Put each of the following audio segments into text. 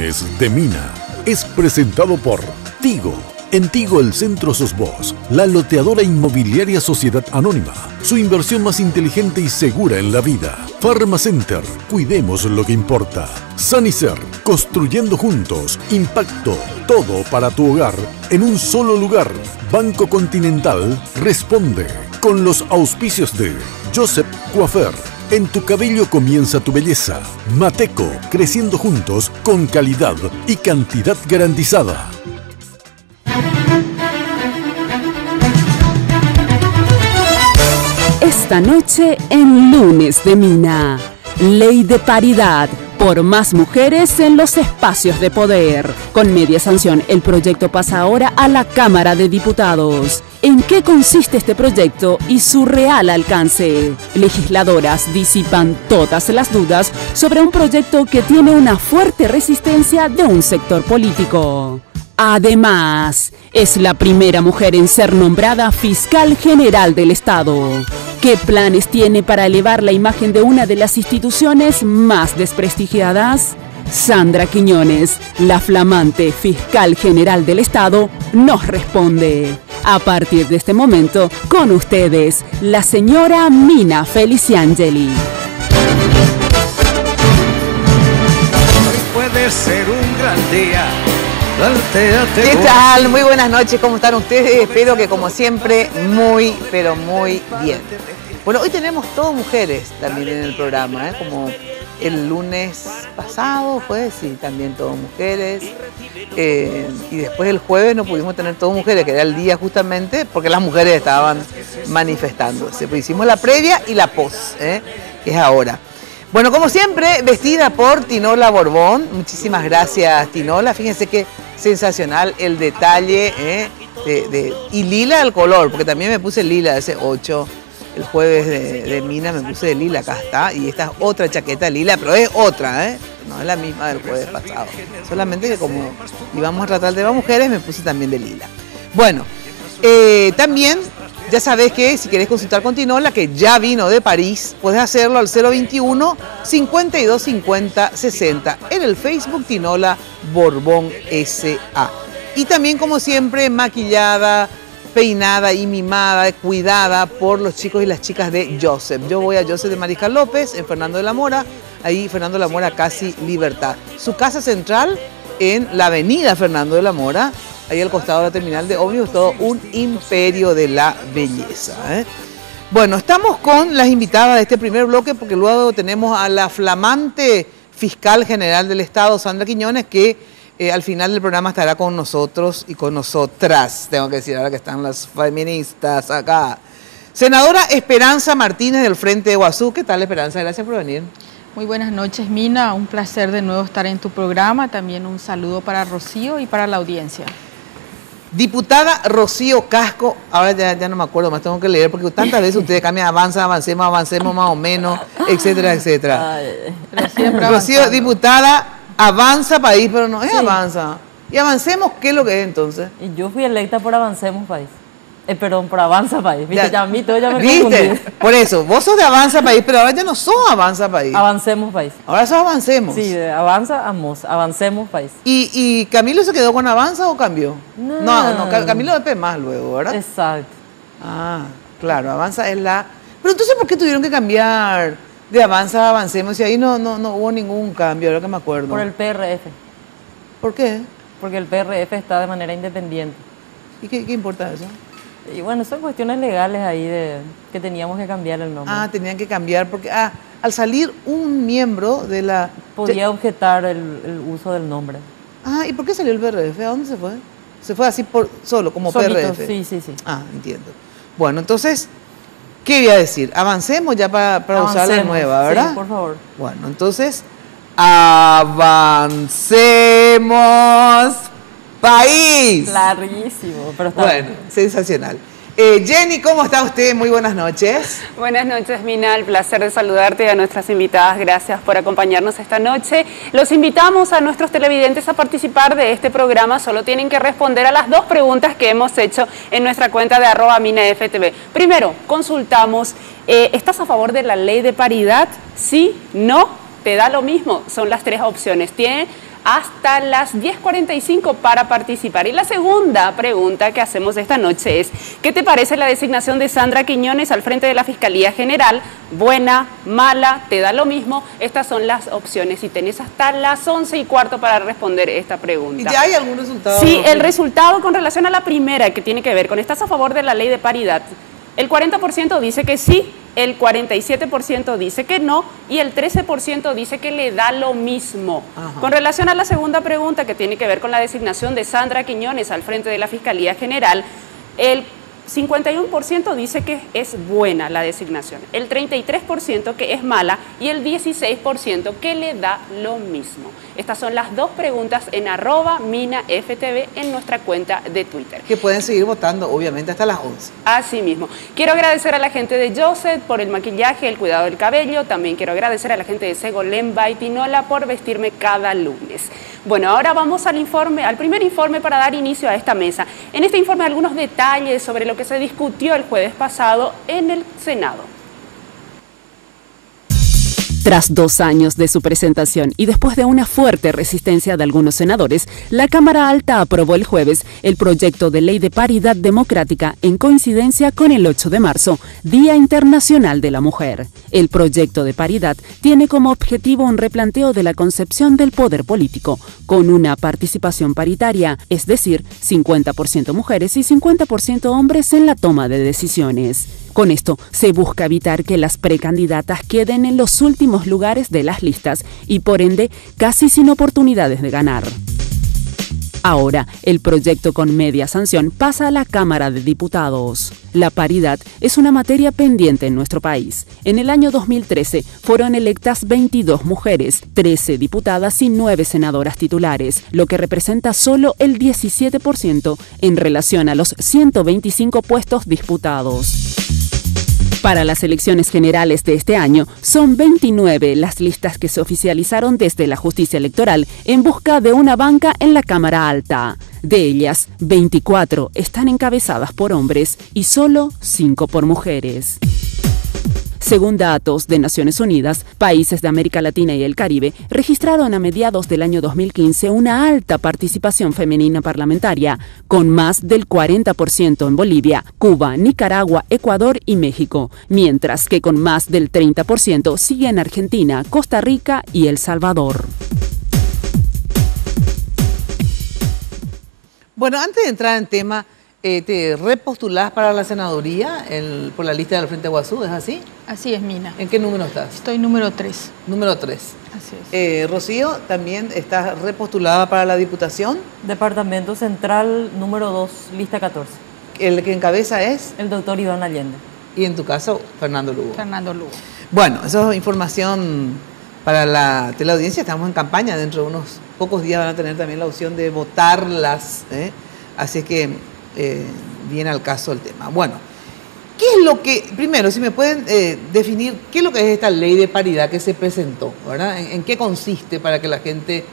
Lunes de Mina es presentado por Tigo. En Tigo el centro sos vos, la loteadora inmobiliaria Sociedad Anónima. Su inversión más inteligente y segura en la vida. Pharmacenter, cuidemos lo que importa. Sanicer, construyendo juntos. Impacto, todo para tu hogar en un solo lugar. Banco Continental responde con los auspicios de Joseph Coiffeur. En tu cabello comienza tu belleza. Mateco, creciendo juntos con calidad y cantidad garantizada. Esta noche en Lunes de Mina, Ley de Paridad por más mujeres en los espacios de poder. Con media sanción, el proyecto pasa ahora a la Cámara de Diputados. ¿En qué consiste este proyecto y su real alcance? Legisladoras disipan todas las dudas sobre un proyecto que tiene una fuerte resistencia de un sector político. Además, es la primera mujer en ser nombrada fiscal general del Estado. ¿Qué planes tiene para elevar la imagen de una de las instituciones más desprestigiadas? Sandra Quiñones, la flamante fiscal general del Estado, nos responde. A partir de este momento, con ustedes, la señora Mina Feliciangeli. Hoy puede ser un gran día. ¿Qué tal? Muy buenas noches, ¿cómo están ustedes? Espero que como siempre, muy, pero muy bien. Bueno, hoy tenemos todas mujeres también en el programa, como el lunes pasado fue, sí, también todas mujeres. Y después el jueves no pudimos tener todas mujeres, que era el día justamente porque las mujeres estaban manifestándose. Pues hicimos la previa y la post, que es ahora. Bueno, como siempre, vestida por Tinola Borbón. Muchísimas gracias, Tinola. Fíjense qué sensacional el detalle y lila el color, porque también me puse lila ese 8. El jueves de Mina me puse de lila, acá está. Y esta es otra chaqueta lila, pero es otra, no es la misma del jueves pasado. Solamente que como íbamos a tratar de las mujeres, me puse también de lila. Bueno, también... Ya sabés que si querés consultar con Tinola, que ya vino de París, puedes hacerlo al 021 52 50 60 en el Facebook Tinola Borbón SA. Y también, como siempre, maquillada, peinada y mimada, cuidada por los chicos y las chicas de Joseph. Yo voy a Joseph de Mariscal López, en Fernando de la Mora, ahí Fernando de la Mora casi Libertad. Su casa central en la avenida Fernando de la Mora, ahí al costado de la terminal de ómnibus, todo un imperio de la belleza. Bueno, estamos con las invitadas de este primer bloque porque luego tenemos a la flamante fiscal general del Estado, Sandra Quiñones, que al final del programa estará con nosotros y con nosotras, tengo que decir ahora que están las feministas acá. Senadora Esperanza Martínez del Frente de Guazú. ¿Qué tal, Esperanza? Gracias por venir. Muy buenas noches, Mina. Un placer de nuevo estar en tu programa. También un saludo para Rocío y para la audiencia. Diputada Rocío Casco, ahora ya no me acuerdo más, tengo que leer porque tantas veces ustedes cambian, avancemos más o menos, etcétera, etcétera. Rocío, diputada, Avanza País, pero no es Avanza. ¿Y Avancemos qué es lo que es entonces? Y yo fui electa por Avancemos País. Perdón, por Avanza País. ¿Viste? Ya a mí todo ya me ¿viste? confundí. Por eso, vos sos de Avanza País, pero ahora ya no sos Avanza País. Avancemos País. Ahora sos Avancemos. Sí, de Avanza a Mos, Avancemos País. ¿Y Camilo se quedó con Avanza o cambió? No, Camilo de P más luego, ¿verdad? Exacto. Ah, claro, Avanza es la... Pero entonces, ¿por qué tuvieron que cambiar de Avanza a Avancemos? Y ahí no hubo ningún cambio, ahora que me acuerdo. Por el PRF. ¿Por qué? Porque el PRF está de manera independiente. ¿Y qué importa eso? Y bueno, son cuestiones legales ahí que teníamos que cambiar el nombre. Ah, tenían que cambiar porque al salir un miembro de la... Podía objetar el uso del nombre. Ah, ¿y por qué salió el PRF? ¿A dónde se fue? Se fue así solo, como solito, PRF. Sí. Ah, entiendo. Bueno, entonces, ¿qué iba a decir? Avancemos ya para usar la nueva, ¿verdad? Sí, por favor. Bueno, entonces, avancemos país. Larguísimo, pero está bueno, bien. Sensacional. Jenny, ¿cómo está usted? Muy buenas noches. Buenas noches, Mina. El placer de saludarte y a nuestras invitadas. Gracias por acompañarnos esta noche. Los invitamos a nuestros televidentes a participar de este programa. Solo tienen que responder a las dos preguntas que hemos hecho en nuestra cuenta de @minaftv. Primero, consultamos, ¿estás a favor de la ley de paridad? ¿Sí? ¿No? ¿Te da lo mismo? Son las tres opciones. hasta las 10:45 para participar. Y la segunda pregunta que hacemos esta noche es, ¿qué te parece la designación de Sandra Quiñones al frente de la Fiscalía General? ¿Buena, mala, te da lo mismo? Estas son las opciones y tenés hasta las 11:15 para responder esta pregunta. ¿Y ya hay algún resultado? Sí, el resultado con relación a la primera, que tiene que ver con ¿estás a favor de la ley de paridad? El 40% dice que sí, el 47% dice que no y el 13% dice que le da lo mismo. Ajá. Con relación a la segunda pregunta, que tiene que ver con la designación de Sandra Quiñones al frente de la Fiscalía General, el 51% dice que es buena la designación, el 33% que es mala y el 16% que le da lo mismo. Estas son las dos preguntas en @MinaFTV en nuestra cuenta de Twitter. Que pueden seguir votando, obviamente, hasta las 11. Así mismo. Quiero agradecer a la gente de Joseph por el maquillaje, el cuidado del cabello. También quiero agradecer a la gente de Segolén Baitinola por vestirme cada lunes. Bueno, ahora vamos al informe, al primer informe para dar inicio a esta mesa. En este informe algunos detalles sobre lo que se discutió el jueves pasado en el Senado. Tras 2 años de su presentación y después de una fuerte resistencia de algunos senadores, la Cámara Alta aprobó el jueves el proyecto de ley de paridad democrática en coincidencia con el 8 de marzo, Día Internacional de la Mujer. El proyecto de paridad tiene como objetivo un replanteo de la concepción del poder político, con una participación paritaria, es decir, 50% mujeres y 50% hombres en la toma de decisiones. Con esto se busca evitar que las precandidatas queden en los últimos lugares de las listas y por ende casi sin oportunidades de ganar. Ahora, el proyecto con media sanción pasa a la Cámara de Diputados. La paridad es una materia pendiente en nuestro país. En el año 2013 fueron electas 22 mujeres, 13 diputadas y 9 senadoras titulares, lo que representa solo el 17% en relación a los 125 puestos disputados. Para las elecciones generales de este año, son 29 las listas que se oficializaron desde la justicia electoral en busca de una banca en la Cámara Alta. De ellas, 24 están encabezadas por hombres y solo 5 por mujeres. Según datos de Naciones Unidas, países de América Latina y el Caribe registraron a mediados del año 2015 una alta participación femenina parlamentaria, con más del 40% en Bolivia, Cuba, Nicaragua, Ecuador y México, mientras que con más del 30% siguen Argentina, Costa Rica y El Salvador. Bueno, antes de entrar en tema, ¿te repostulás para la senaduría por la lista del Frente Guazú? ¿Es así? Así es, Mina. ¿En qué número estás? Estoy número 3. Número 3. Así es. Rocío, ¿también estás repostulada para la Diputación? Departamento Central, número 2, lista 14. ¿El que encabeza es? El doctor Iván Allende. Y en tu caso, Fernando Lugo. Fernando Lugo. Bueno, eso es información para la teleaudiencia. Estamos en campaña. Dentro de unos pocos días van a tener también la opción de votarlas. Así que viene al caso el tema. Bueno, ¿qué es lo que, primero, si me pueden definir qué es lo que es esta ley de paridad que se presentó, ¿verdad? ¿En qué consiste para que la gente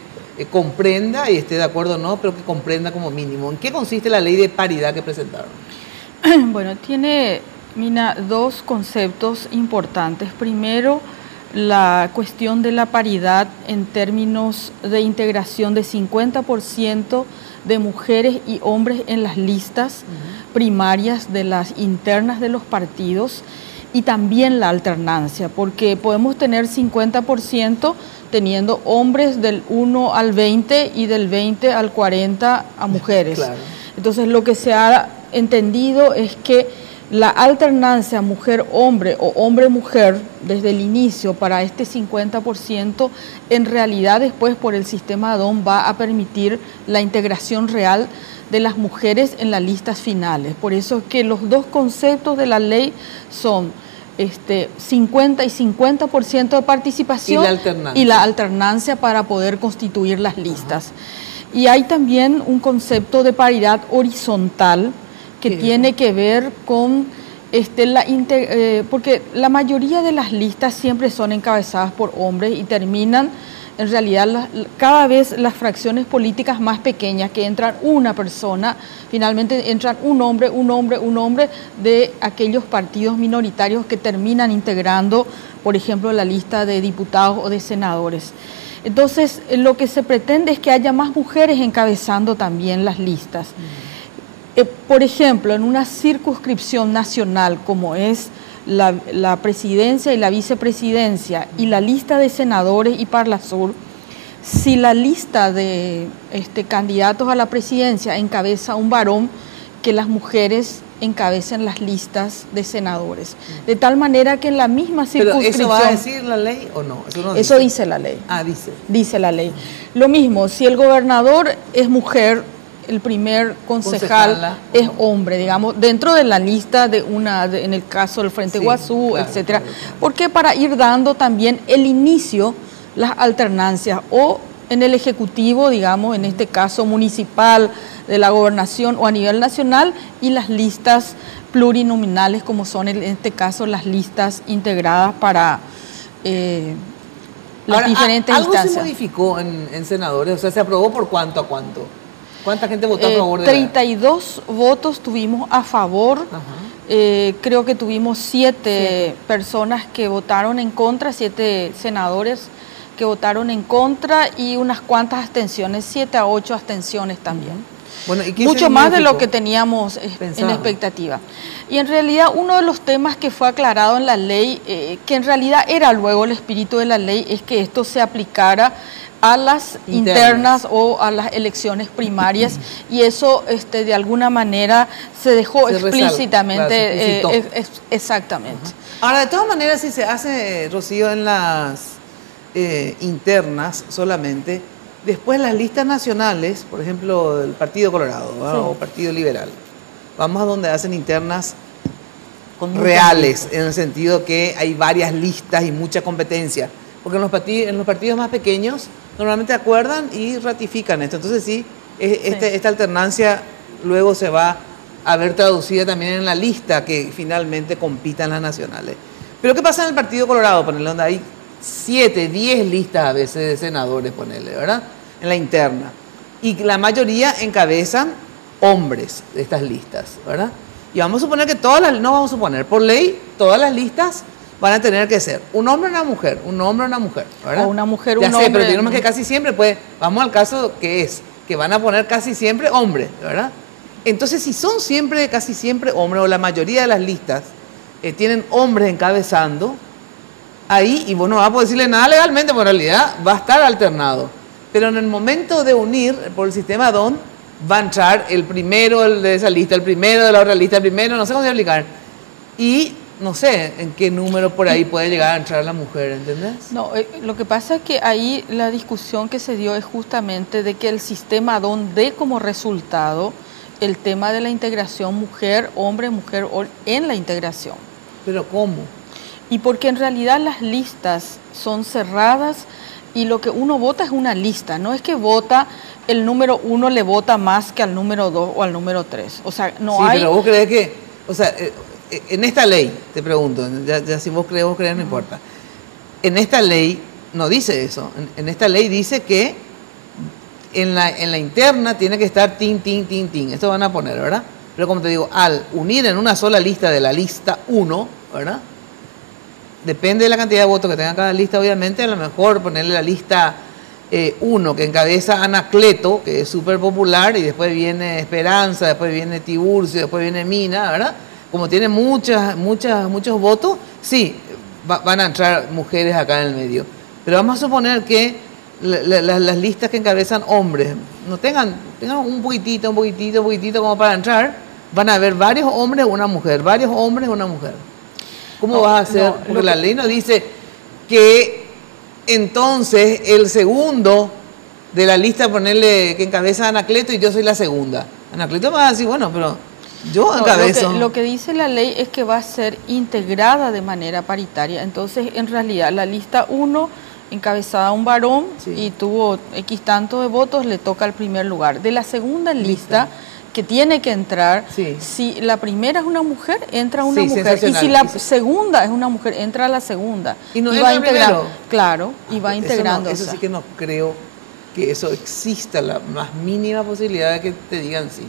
comprenda y esté de acuerdo o no, pero que comprenda como mínimo? ¿En qué consiste la ley de paridad que presentaron? Bueno, tiene, Mina, 2 conceptos importantes. Primero, la cuestión de la paridad en términos de integración de 50% de mujeres y hombres en las listas primarias de las internas de los partidos y también la alternancia, porque podemos tener 50% teniendo hombres del 1 al 20 y del 20 al 40 a mujeres. Claro. Entonces lo que se ha entendido es que la alternancia mujer-hombre o hombre-mujer desde el inicio para este 50%, en realidad después por el sistema DOM va a permitir la integración real de las mujeres en las listas finales. Por eso es que los 2 conceptos de la ley son 50 y 50% de participación y la alternancia para poder constituir las listas. Y hay también un concepto de paridad horizontal que tiene que ver con porque la mayoría de las listas siempre son encabezadas por hombres y terminan en realidad cada vez las fracciones políticas más pequeñas, que entran una persona, finalmente entran un hombre de aquellos partidos minoritarios que terminan integrando, por ejemplo, la lista de diputados o de senadores. Entonces, lo que se pretende es que haya más mujeres encabezando también las listas. Por ejemplo, en una circunscripción nacional como es la presidencia y la vicepresidencia y la lista de senadores y Parlasur, si la lista de candidatos a la presidencia encabeza un varón, que las mujeres encabecen las listas de senadores. De tal manera que en la misma circunscripción... ¿Pero eso va a decir la ley o no? Eso dice la ley. Ah, dice. Dice la ley. Lo mismo, si el gobernador es mujer, el primer concejal es hombre, digamos, dentro de la lista en el caso del Frente Guazú, claro, etcétera. Claro. Porque para ir dando también el inicio, las alternancias, o en el Ejecutivo, digamos, en este caso municipal, de la gobernación o a nivel nacional, y las listas plurinominales, como son en este caso las listas integradas para las diferentes instancias. ¿Algo se modificó en senadores? O sea, ¿se aprobó por cuánto a cuánto? ¿Cuánta gente votó a favor de 32 votos tuvimos a favor. Creo que tuvimos 7 personas que votaron en contra, 7 senadores que votaron en contra y unas cuantas abstenciones, 7 a 8 abstenciones también. Bueno, ¿y mucho más de lo que teníamos en expectativa. Y en realidad uno de los temas que fue aclarado en la ley, que en realidad era luego el espíritu de la ley, es que esto se aplicara a las internas o a las elecciones primarias, y eso de alguna manera se dejó explícitamente. Exactamente. Ahora, de todas maneras, si se hace, Rocío, en las internas solamente, después las listas nacionales, por ejemplo, del Partido Colorado o Partido Liberal, vamos a donde hacen internas reales, en el sentido que hay varias listas y mucha competencia. Porque en los partidos más pequeños normalmente acuerdan y ratifican esto. Entonces sí, esta alternancia luego se va a ver traducida también en la lista que finalmente compitan las nacionales. Pero ¿qué pasa en el Partido Colorado? Ponele, donde hay 7, 10 listas a veces de senadores, ponele, ¿verdad? En la interna. Y la mayoría encabezan hombres de estas listas, ¿verdad? Y vamos a suponer que no vamos a suponer, por ley, todas las listas van a tener que ser un hombre o una mujer, un hombre o una mujer, ¿verdad? O una mujer, ya un sé, hombre. Pero digamos que casi siempre, pues, vamos al caso que van a poner casi siempre hombres, ¿verdad? Entonces, si son casi siempre hombres, o la mayoría de las listas tienen hombres encabezando, ahí, y vos no vas a poder decirle nada legalmente, porque en realidad va a estar alternado. Pero en el momento de unir por el sistema DON, va a entrar el primero de esa lista, el primero de la otra lista, el primero, no sé cómo se va a explicar. Y no sé en qué número por ahí puede llegar a entrar la mujer, ¿entendés? No, lo que pasa es que ahí la discusión que se dio es justamente de que el sistema DON dé como resultado el tema de la integración mujer, hombre, en la integración. ¿Pero cómo? Y porque en realidad las listas son cerradas y lo que uno vota es una lista, no es que vota el número 1 le vota más que al número 2 o al número 3. O sea, no hay... Sí, pero vos crees que, o sea, en esta ley, te pregunto, ya si vos crees, no importa. En esta ley no dice eso. En esta ley dice que en la interna tiene que estar tin. Esto van a poner, ¿verdad? Pero como te digo, al unir en una sola lista de la lista 1, ¿verdad? Depende de la cantidad de votos que tenga cada lista, obviamente, a lo mejor ponerle la lista 1 que encabeza Anacleto, que es súper popular, y después viene Esperanza, después viene Tiburcio, después viene Mina, ¿verdad? Como tiene muchos votos, sí, van a entrar mujeres acá en el medio. Pero vamos a suponer que las listas que encabezan hombres no tengan un poquitito como para entrar, van a haber varios hombres, una mujer, varios hombres, una mujer. ¿Cómo vas a hacer? Porque la ley nos dice que entonces el segundo de la lista, ponerle que encabeza Anacleto y yo soy la segunda. Anacleto va a decir, bueno, pero yo encabezo. Lo que dice la ley es que va a ser integrada de manera paritaria. Entonces, en realidad, la lista 1 encabezada un varón y tuvo X tanto de votos, le toca el primer lugar. De la segunda lista que tiene que entrar, si la primera es una mujer, entra una mujer, y si la segunda es una mujer, entra la segunda. Y no va integrando. Claro, y va integrando. Eso sí que no creo que eso exista la más mínima posibilidad de que te digan sí.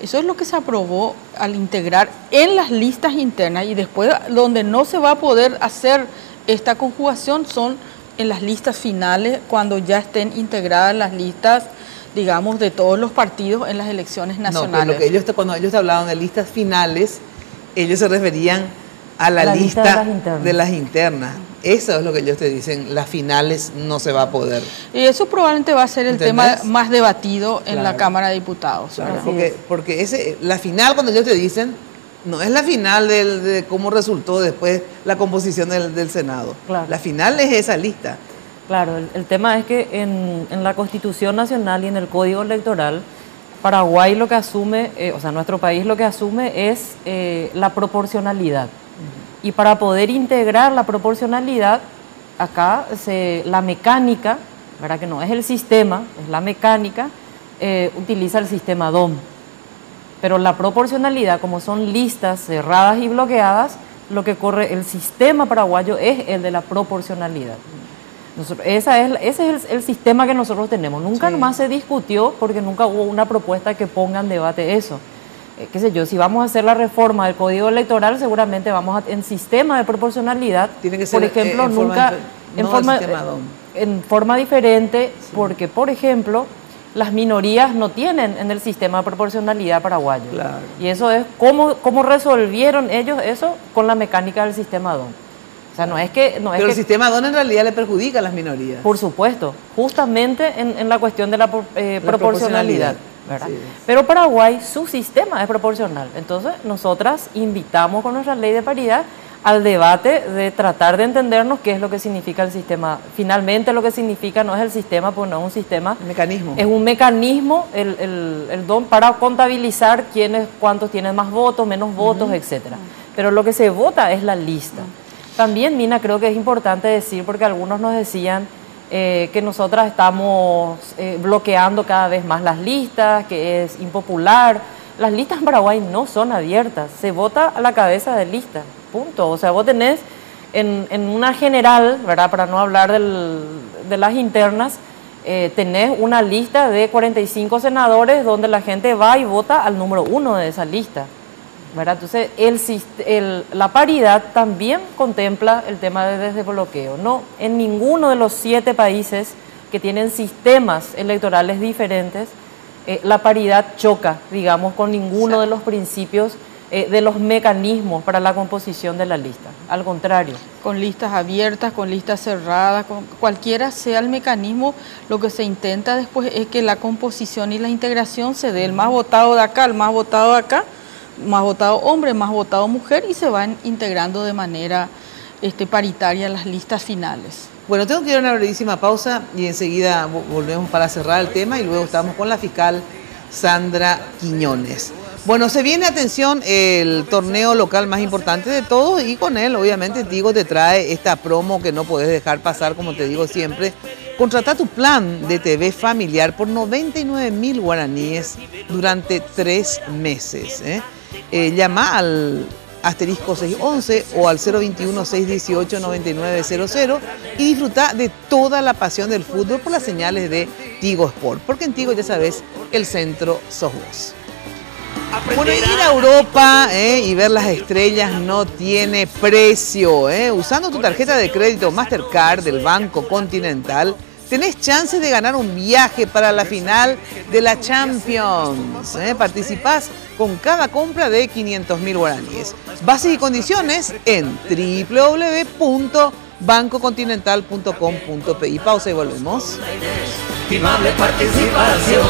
Eso es lo que se aprobó al integrar en las listas internas, y después donde no se va a poder hacer esta conjugación son en las listas finales cuando ya estén integradas las listas, digamos, de todos los partidos en las elecciones nacionales. No, pero cuando ellos hablaban de listas finales, ellos se referían a la lista de las internas. Eso es lo que ellos te dicen, las finales no se va a poder. Y eso probablemente va a ser el tema más debatido en la Cámara de Diputados. Claro, porque la final, cuando ellos te dicen, no es la final de cómo resultó después la composición del Senado. Claro. La final es esa lista. Claro, el tema es que en la Constitución Nacional y en el Código Electoral, Paraguay lo que asume, o sea, nuestro país lo que asume es la proporcionalidad. Y para poder integrar la proporcionalidad, acá la mecánica, ¿verdad? Que no es el sistema, es la mecánica, utiliza el sistema DOM. Pero la proporcionalidad, como son listas cerradas y bloqueadas, lo que corre el sistema paraguayo es el de la proporcionalidad. Ese es el sistema que nosotros tenemos. Nunca más se discutió porque nunca hubo una propuesta que ponga en debate eso. Qué sé yo, si vamos a hacer la reforma del Código Electoral, seguramente vamos en sistema de proporcionalidad. Tiene que ser, por ejemplo, en forma diferente, porque, por ejemplo, las minorías no tienen en el sistema de proporcionalidad paraguayo. Claro. Y eso es cómo resolvieron ellos eso con la mecánica del sistema DOM. O sea, Pero el sistema DON en realidad le perjudica a las minorías. Por supuesto, justamente en la cuestión de la proporcionalidad. ¿Verdad? Sí. Pero Paraguay, su sistema es proporcional. Entonces, nosotras invitamos con nuestra ley de paridad al debate de tratar de entendernos qué es lo que significa el sistema. Finalmente, lo que significa no es el sistema, pues no es un sistema. Mecanismo. Es un mecanismo, el DOM, para contabilizar cuántos tienen más votos, menos votos, etcétera. Pero lo que se vota es la lista. También, Mina, creo que es importante decir, porque algunos nos decían que nosotras estamos bloqueando cada vez más las listas, que es impopular. Las listas en Paraguay no son abiertas, se vota a la cabeza de lista, punto. O sea, vos tenés en una general, ¿verdad? Para no hablar de las internas, tenés una lista de 45 senadores donde la gente va y vota al número 1 de esa lista, ¿verdad? Entonces, la paridad también contempla el tema de desbloqueo. No, en ninguno de los 7 países que tienen sistemas electorales diferentes, la paridad choca, digamos, con ninguno de los principios de los mecanismos para la composición de la lista. Al contrario. Con listas abiertas, con listas cerradas, con cualquiera sea el mecanismo, lo que se intenta después es que la composición y la integración se dé el más votado de acá, el más votado de acá, más votado hombre, más votado mujer, y se van integrando de manera paritaria las listas finales. Bueno, tengo que ir a una brevísima pausa y enseguida volvemos para cerrar el tema y luego estamos con la fiscal Sandra Quiñones. Bueno, se viene, atención, el torneo local más importante de todos y con él, obviamente, Tigo te trae esta promo que no podés dejar pasar, como te digo siempre. Contrata tu plan de TV familiar por 99.000 guaraníes durante 3 meses. Llama al asterisco 611 o al 021-618-9900 y disfruta de toda la pasión del fútbol por las señales de Tigo Sport, porque en Tigo, ya sabes, el centro sos vos. Bueno, ir a Europa y ver las estrellas no tiene precio. Usando tu tarjeta de crédito Mastercard del Banco Continental, tenés chances de ganar un viaje para la final de la Champions. Participás con cada compra de 500.000 guaraníes. Bases y condiciones en www.bancocontinental.com.pi. Pausa y volvemos. Estimable participación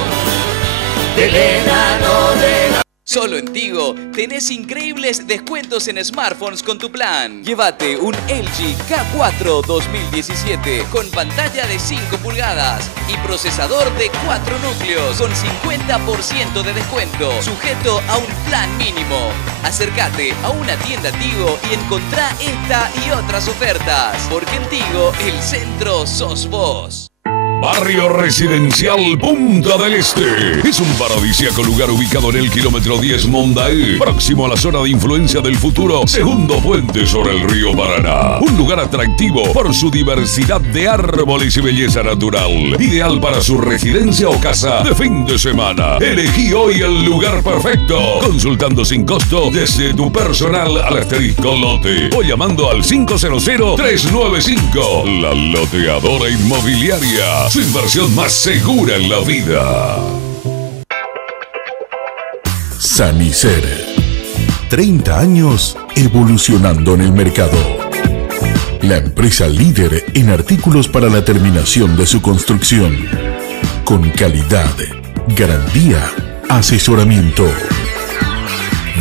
del enano de la... Solo en Tigo tenés increíbles descuentos en smartphones con tu plan. Llévate un LG K4 2017 con pantalla de 5 pulgadas y procesador de 4 núcleos con 50% de descuento, sujeto a un plan mínimo. Acércate a una tienda Tigo y encontrá esta y otras ofertas, porque en Tigo el centro sos vos. Barrio Residencial Punta del Este. Es un paradisíaco lugar ubicado en el kilómetro 10 Mondaé, próximo a la zona de influencia del futuro segundo puente sobre el río Paraná. Un lugar atractivo por su diversidad de árboles y belleza natural. Ideal para su residencia o casa de fin de semana. Elegí hoy el lugar perfecto, consultando sin costo desde tu personal al asterisco lote o llamando al 500-395. La Loteadora Inmobiliaria. Su inversión más segura en la vida. Sanicer. 30 años evolucionando en el mercado. La empresa líder en artículos para la terminación de su construcción. Con calidad, garantía, asesoramiento.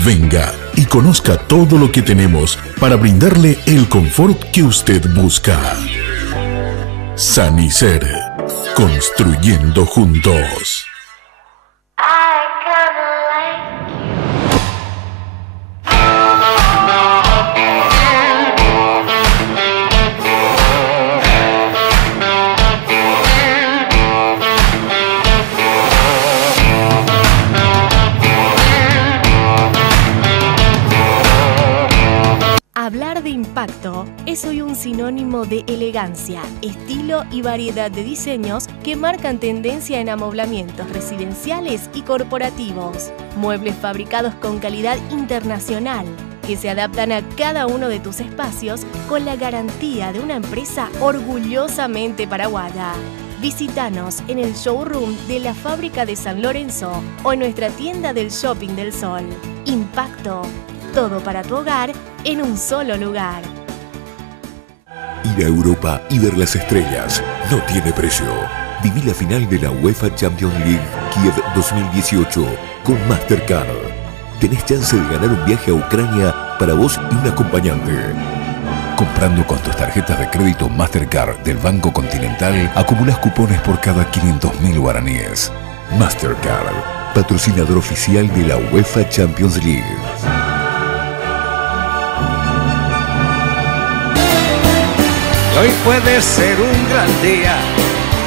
Venga y conozca todo lo que tenemos para brindarle el confort que usted busca. Sanicer. Construyendo juntos. Hablar de impacto es hoy un sinónimo de elegancia, estilo y variedad de diseños que marcan tendencia en amoblamientos residenciales y corporativos. Muebles fabricados con calidad internacional que se adaptan a cada uno de tus espacios con la garantía de una empresa orgullosamente paraguaya. Visítanos en el showroom de la fábrica de San Lorenzo o en nuestra tienda del Shopping del Sol. Impacto. Todo para tu hogar en un solo lugar. Ir a Europa y ver las estrellas no tiene precio. Viví la final de la UEFA Champions League Kiev 2018 con Mastercard. Tenés chance de ganar un viaje a Ucrania para vos y un acompañante. Comprando con tus tarjetas de crédito Mastercard del Banco Continental, acumulas cupones por cada 500.000 guaraníes. Mastercard, patrocinador oficial de la UEFA Champions League. Hoy puede ser un gran día,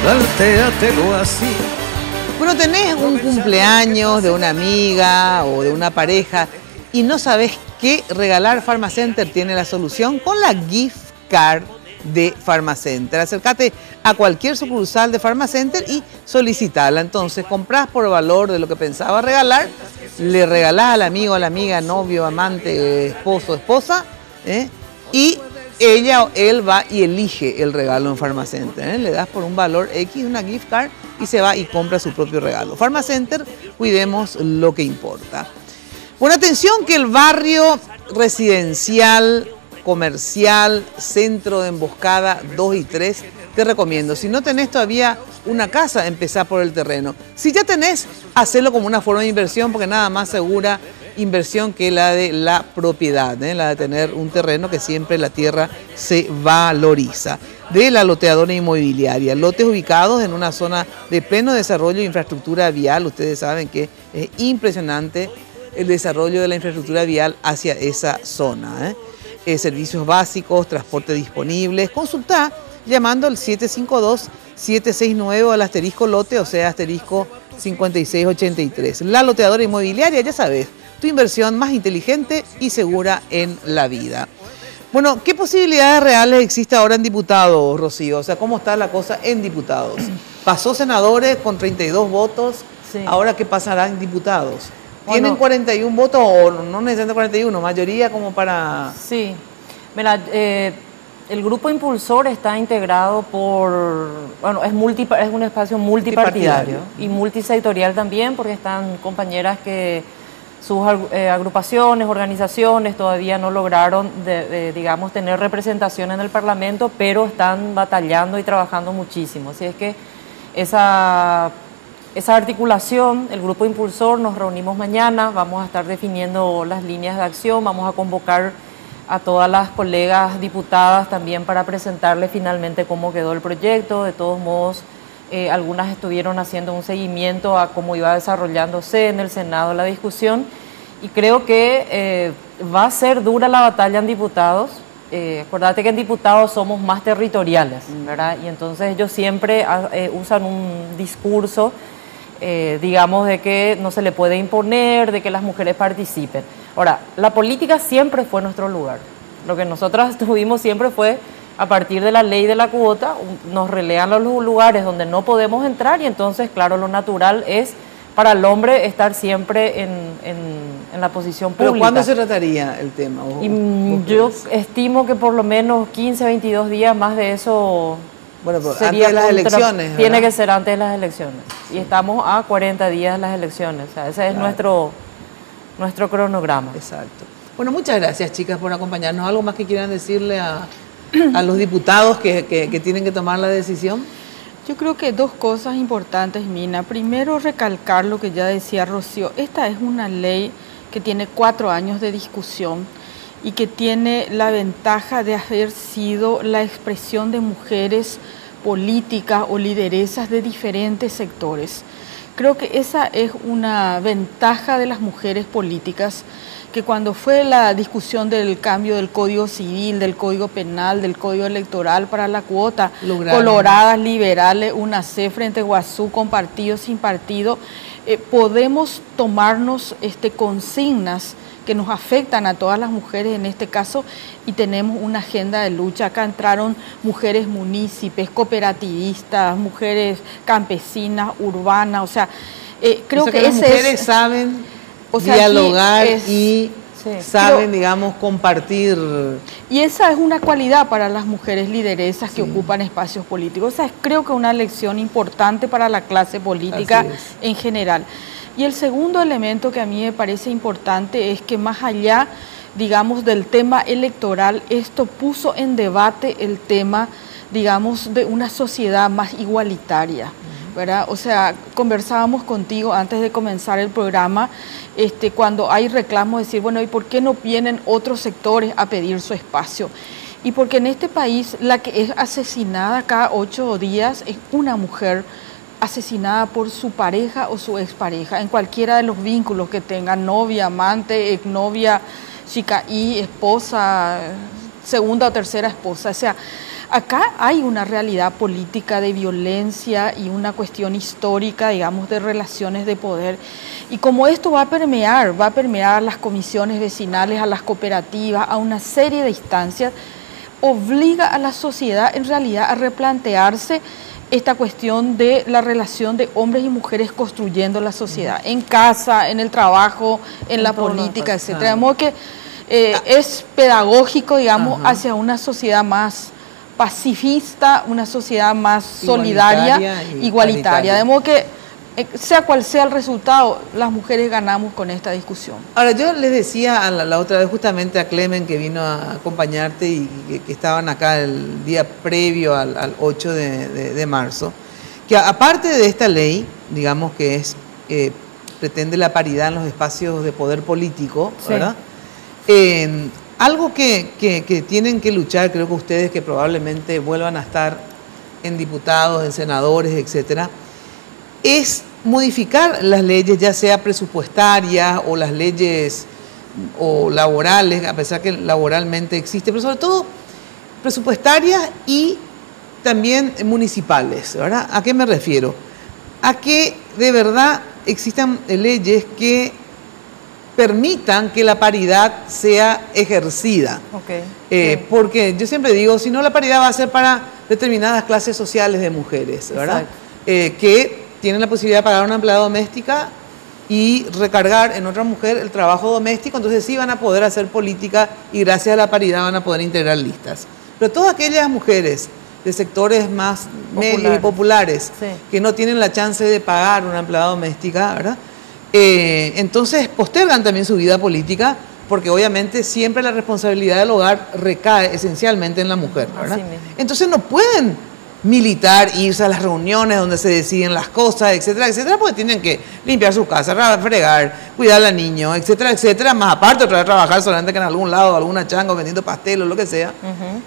plantéatelo así. Bueno, tenés un cumpleaños de una amiga o de una pareja y no sabés qué regalar. Pharmacenter tiene la solución con la gift card de Pharmacenter. Acércate a cualquier sucursal de Pharmacenter y solicitala. Entonces, comprás por valor de lo que pensabas regalar, le regalás al amigo, a la amiga, novio, amante, esposo, esposa, y ella o él va y elige el regalo en Pharmacenter. Le das por un valor X una gift card y se va y compra su propio regalo. Pharmacenter, cuidemos lo que importa. Bueno, atención que el barrio residencial, comercial, centro de emboscada 2 y 3, te recomiendo. Si no tenés todavía una casa, empezá por el terreno. Si ya tenés, hacelo como una forma de inversión, porque nada más segura inversión que la de la propiedad, la de tener un terreno que siempre la tierra se valoriza. De la Loteadora Inmobiliaria, lotes ubicados en una zona de pleno desarrollo de infraestructura vial. Ustedes saben que es impresionante el desarrollo de la infraestructura vial hacia esa zona. Servicios básicos, transporte disponibles. Consultá llamando al 752-769 al asterisco lote, o sea, asterisco 5683. La Loteadora Inmobiliaria, ya sabes, tu inversión más inteligente y segura en la vida. Bueno, ¿qué posibilidades reales existe ahora en diputados, Rocío? O sea, ¿cómo está la cosa en diputados? Pasó senadores con 32 votos, sí. Ahora ¿qué pasará en diputados? ¿Tienen 41 votos o no necesitan 41, mayoría como para...? Sí, mira, el grupo impulsor está integrado por, bueno, es un espacio multipartidario y multisectorial también, porque están compañeras que sus agrupaciones, organizaciones todavía no lograron, digamos, tener representación en el Parlamento, pero están batallando y trabajando muchísimo. Así es que esa articulación, el grupo impulsor, nos reunimos mañana, vamos a estar definiendo las líneas de acción, vamos a convocar a todas las colegas diputadas también para presentarles finalmente cómo quedó el proyecto. De todos modos, algunas estuvieron haciendo un seguimiento a cómo iba desarrollándose en el Senado la discusión, y creo que va a ser dura la batalla en diputados, acordate que en diputados somos más territoriales, ¿verdad? Y entonces ellos siempre usan un discurso, digamos, de que no se le puede imponer, de que las mujeres participen. Ahora, la política siempre fue nuestro lugar. Lo que nosotras tuvimos siempre fue, a partir de la ley de la cuota, nos relegan los lugares donde no podemos entrar y entonces, claro, lo natural es para el hombre estar siempre en la posición pública. ¿Pero cuándo se trataría el tema? Yo estimo que por lo menos 15, 22 días, más de eso. Bueno, pero sería antes de las elecciones, ¿verdad? Tiene que ser antes de las elecciones. Y estamos a 40 días de las elecciones. O sea, ese es nuestro cronograma. Exacto. Bueno, muchas gracias, chicas, por acompañarnos. ¿Algo más que quieran decirle a los diputados que tienen que tomar la decisión? Yo creo que dos cosas importantes, Mina. Primero, recalcar lo que ya decía Rocío. Esta es una ley que tiene 4 años de discusión y que tiene la ventaja de haber sido la expresión de mujeres políticas o lideresas de diferentes sectores. Creo que esa es una ventaja de las mujeres políticas, que cuando fue la discusión del cambio del Código Civil, del Código Penal, del Código Electoral para la cuota, coloradas, liberales, una C frente a Guazú, con partido, sin partido, podemos tomarnos consignas que nos afectan a todas las mujeres en este caso y tenemos una agenda de lucha. Acá entraron mujeres munícipes, cooperativistas, mujeres campesinas, urbanas, o sea, creo que las mujeres saben dialogar y saben, digamos, compartir. Y esa es una cualidad para las mujeres lideresas que ocupan espacios políticos. Esa es, creo que, una lección importante para la clase política en general. Y el segundo elemento que a mí me parece importante es que más allá, digamos, del tema electoral, esto puso en debate el tema, digamos, de una sociedad más igualitaria, ¿verdad? O sea, conversábamos contigo antes de comenzar el programa, cuando hay reclamos, decir, bueno, ¿y por qué no vienen otros sectores a pedir su espacio? Y porque en este país la que es asesinada cada 8 días es una mujer asesinada por su pareja o su expareja, en cualquiera de los vínculos que tengan, novia, amante, exnovia, chicaí, esposa, segunda o tercera esposa. O sea, acá hay una realidad política de violencia y una cuestión histórica, digamos, de relaciones de poder. Y como esto va a permear a las comisiones vecinales, a las cooperativas, a una serie de instancias, obliga a la sociedad en realidad a replantearse esta cuestión de la relación de hombres y mujeres construyendo la sociedad, en casa, en el trabajo, en la política, etc. De modo que es pedagógico, digamos, hacia una sociedad más pacifista, una sociedad más solidaria, igualitaria. De modo que, sea cual sea el resultado, las mujeres ganamos con esta discusión. Ahora, yo les decía la otra vez justamente a Clemen, que vino a acompañarte y que estaban acá el día previo al 8 de marzo, que aparte de esta ley, digamos que pretende la paridad en los espacios de poder político, ¿verdad? Algo que tienen que luchar, creo que ustedes que probablemente vuelvan a estar en diputados, en senadores, etcétera, es modificar las leyes, ya sea presupuestarias o las leyes o laborales, a pesar que laboralmente existe, pero sobre todo presupuestarias y también municipales, ¿verdad? ¿A qué me refiero? A que de verdad existan leyes que permitan que la paridad sea ejercida. Porque yo siempre digo, si no, la paridad va a ser para determinadas clases sociales de mujeres, ¿verdad? Que tienen la posibilidad de pagar una empleada doméstica y recargar en otra mujer el trabajo doméstico, entonces sí van a poder hacer política y gracias a la paridad van a poder integrar listas. Pero todas aquellas mujeres de sectores más medios y populares que no tienen la chance de pagar una empleada doméstica, ¿verdad? Entonces postergan también su vida política, porque obviamente siempre la responsabilidad del hogar recae esencialmente en la mujer, ¿verdad? Entonces no pueden militar, irse a las reuniones donde se deciden las cosas, etcétera, etcétera, porque tienen que limpiar su casa, fregar, cuidar al niño, etcétera, etcétera, más aparte otra vez trabajar solamente que en algún lado, alguna changa vendiendo pastel o lo que sea.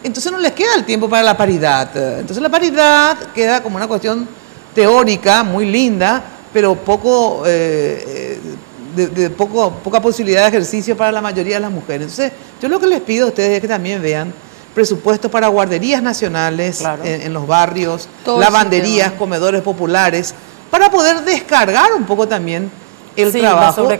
Entonces no les queda el tiempo para la paridad. Entonces la paridad queda como una cuestión teórica, muy linda, pero poca posibilidad de ejercicio para la mayoría de las mujeres. Entonces yo lo que les pido a ustedes es que también vean presupuesto para guarderías nacionales en los barrios, lavanderías, comedores populares, para poder descargar un poco también el trabajo y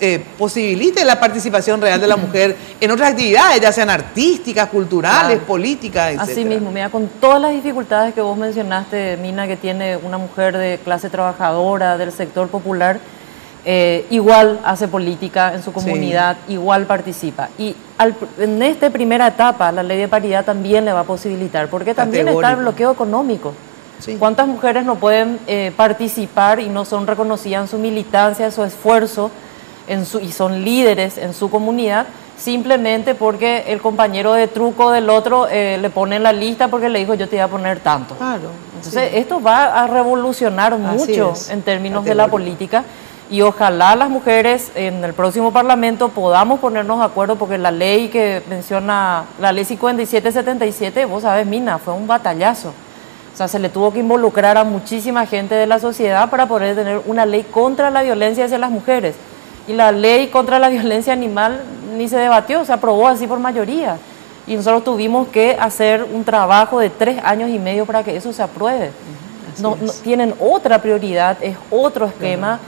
que posibilite la participación real de la mujer en otras actividades, ya sean artísticas, culturales, políticas, etc. Así mismo, mira, con todas las dificultades que vos mencionaste, Mina, que tiene una mujer de clase trabajadora, del sector popular, igual hace política en su comunidad, igual participa. Y en esta primera etapa, la ley de paridad también le va a posibilitar, porque también está el bloqueo económico. Sí. ¿Cuántas mujeres no pueden participar y no son reconocidas en su militancia, su esfuerzo, y son líderes en su comunidad, simplemente porque el compañero de truco del otro le pone en la lista porque le dijo yo te iba a poner tanto? Claro. Entonces esto va a revolucionar mucho en términos de la política, y ojalá las mujeres en el próximo Parlamento podamos ponernos de acuerdo, porque la ley que menciona, la ley 5777, vos sabés, Mina, fue un batallazo. O sea, se le tuvo que involucrar a muchísima gente de la sociedad para poder tener una ley contra la violencia hacia las mujeres. Y la ley contra la violencia animal ni se debatió, se aprobó así por mayoría. Y nosotros tuvimos que hacer un trabajo de 3 años y medio para que eso se apruebe. No, tienen otra prioridad, es otro esquema.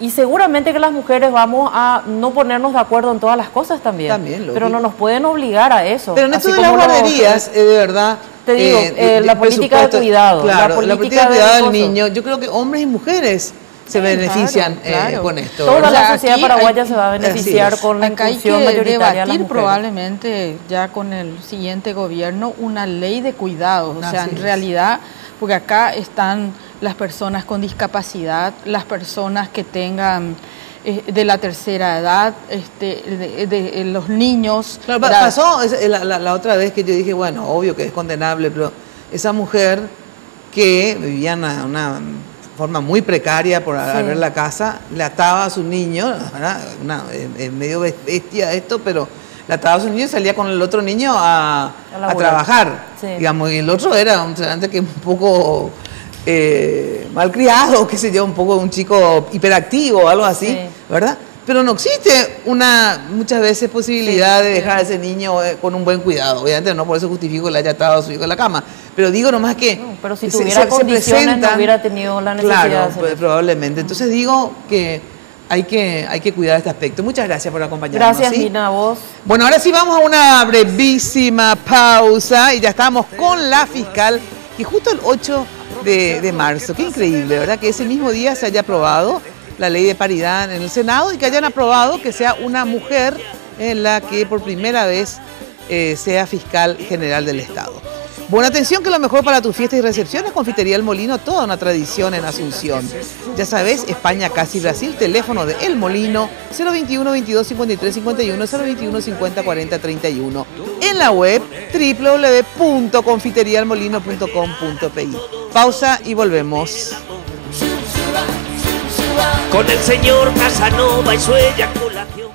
Y seguramente que las mujeres vamos a no ponernos de acuerdo en todas las cosas también. Pero no nos pueden obligar a eso. Pero en esto de las guarderías, de verdad... Te digo, la política de cuidado. Claro, la política de cuidado del niño. Yo creo que hombres y mujeres se benefician con esto. Toda la sociedad paraguaya se va a beneficiar con la inclusión mayoritaria de las mujeres. Probablemente ya con el siguiente gobierno una ley de cuidados. O sea, en realidad, porque acá están las personas con discapacidad, las personas que tengan de la tercera edad, de los niños. Claro, pasó la otra vez que yo dije, bueno, obvio que es condenable, pero esa mujer que vivía en una forma muy precaria por ver la casa, le ataba a su niño, medio bestia esto, pero le ataba a su niño y salía con el otro niño a trabajar. Digamos, y el otro era un poco malcriado, qué sé yo, un poco un chico hiperactivo o algo así, ¿verdad? Pero no existe muchas veces posibilidad de dejar a ese niño con un buen cuidado. Obviamente no por eso justifico que le haya atado a su hijo en la cama, pero digo nomás que pero si tuviera condiciones no hubiera tenido la necesidad de hacer eso. Probablemente. Entonces digo que hay que cuidar este aspecto. Muchas gracias por acompañarnos. Gracias, Mina, a vos. Bueno, ahora sí vamos a una brevísima pausa y ya estamos con la fiscal, que justo el 8 de marzo, qué increíble, ¿verdad? Que ese mismo día se haya aprobado la ley de paridad en el Senado y que hayan aprobado que sea una mujer en la que por primera vez sea fiscal general del Estado. Buena atención, que lo mejor para tus fiestas y recepciones, Confitería El Molino, toda una tradición en Asunción. Ya sabes, España, casi Brasil, teléfono de El Molino, 021 22 53 51, 021 50 40 31. En la web, www.confiterialmolino.com.pi. Pausa y volvemos. Con el señor Casanova y su eyaculación.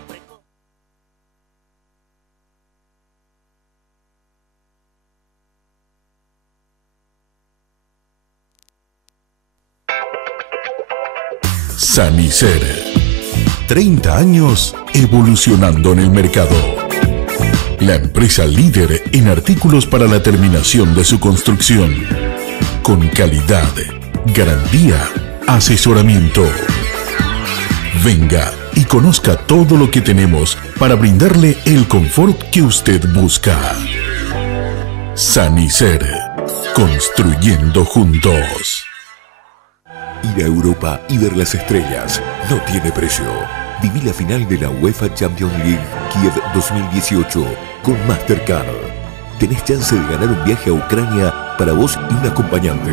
Sanicer. 30 años evolucionando en el mercado. La empresa líder en artículos para la terminación de su construcción. Con calidad, garantía, asesoramiento. Venga y conozca todo lo que tenemos para brindarle el confort que usted busca. Sanicer. Construyendo juntos. Ir a Europa y ver las estrellas no tiene precio. Viví la final de la UEFA Champions League Kiev 2018 con Mastercard. Tenés chance de ganar un viaje a Ucrania para vos y un acompañante.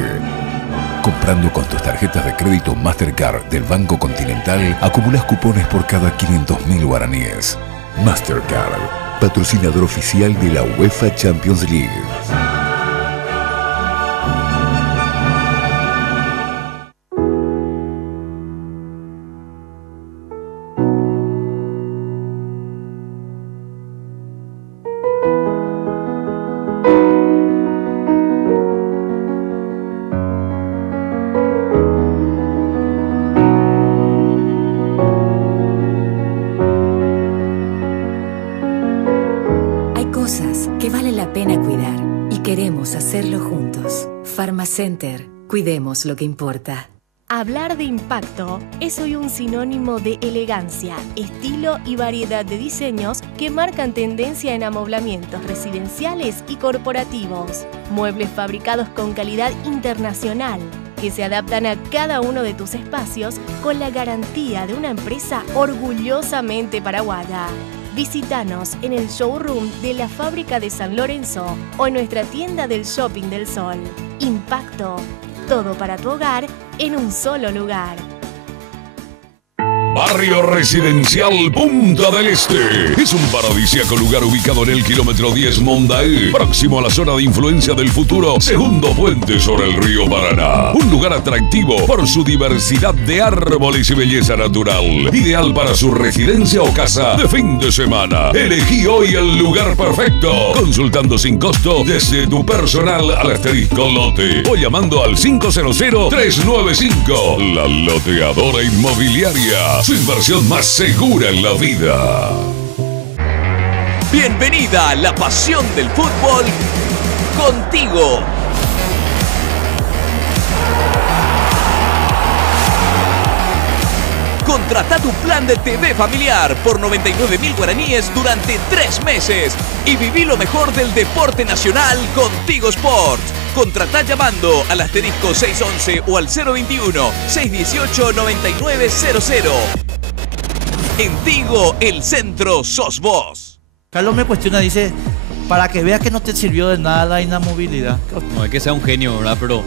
Comprando con tus tarjetas de crédito Mastercard del Banco Continental, acumulas cupones por cada 500.000 guaraníes. Mastercard, patrocinador oficial de la UEFA Champions League. pena cuidar y queremos hacerlo juntos. Pharmacenter, cuidemos lo que importa. Hablar de impacto es hoy un sinónimo de elegancia, estilo y variedad de diseños que marcan tendencia en amoblamientos residenciales y corporativos. Muebles fabricados con calidad internacional que se adaptan a cada uno de tus espacios con la garantía de una empresa orgullosamente paraguaya. Visítanos en el showroom de la Fábrica de San Lorenzo o en nuestra tienda del Shopping del Sol. Impacto. Todo para tu hogar en un solo lugar. Barrio Residencial Punta del Este. Es un paradisíaco lugar ubicado en el kilómetro 10 Mondaé, próximo a la zona de influencia del futuro, segundo puente sobre el río Paraná. Un lugar atractivo por su diversidad de árboles y belleza natural. Ideal para su residencia o casa de fin de semana. Elegí hoy el lugar perfecto, consultando sin costo desde tu personal al asterisco lote o llamando al 500-395. La Loteadora Inmobiliaria. Su inversión más segura en la vida. Bienvenida a la pasión del fútbol contigo. Contrata tu plan de TV familiar por 99.000 guaraníes durante 3 meses y viví lo mejor del deporte nacional con Tigo Sports. Contratá llamando al asterisco 611 o al 021-618-9900. En Tigo, el centro sos vos. Carlos me cuestiona, dice, para que veas que no te sirvió de nada la inamovilidad. No es que sea un genio, ¿verdad? Pero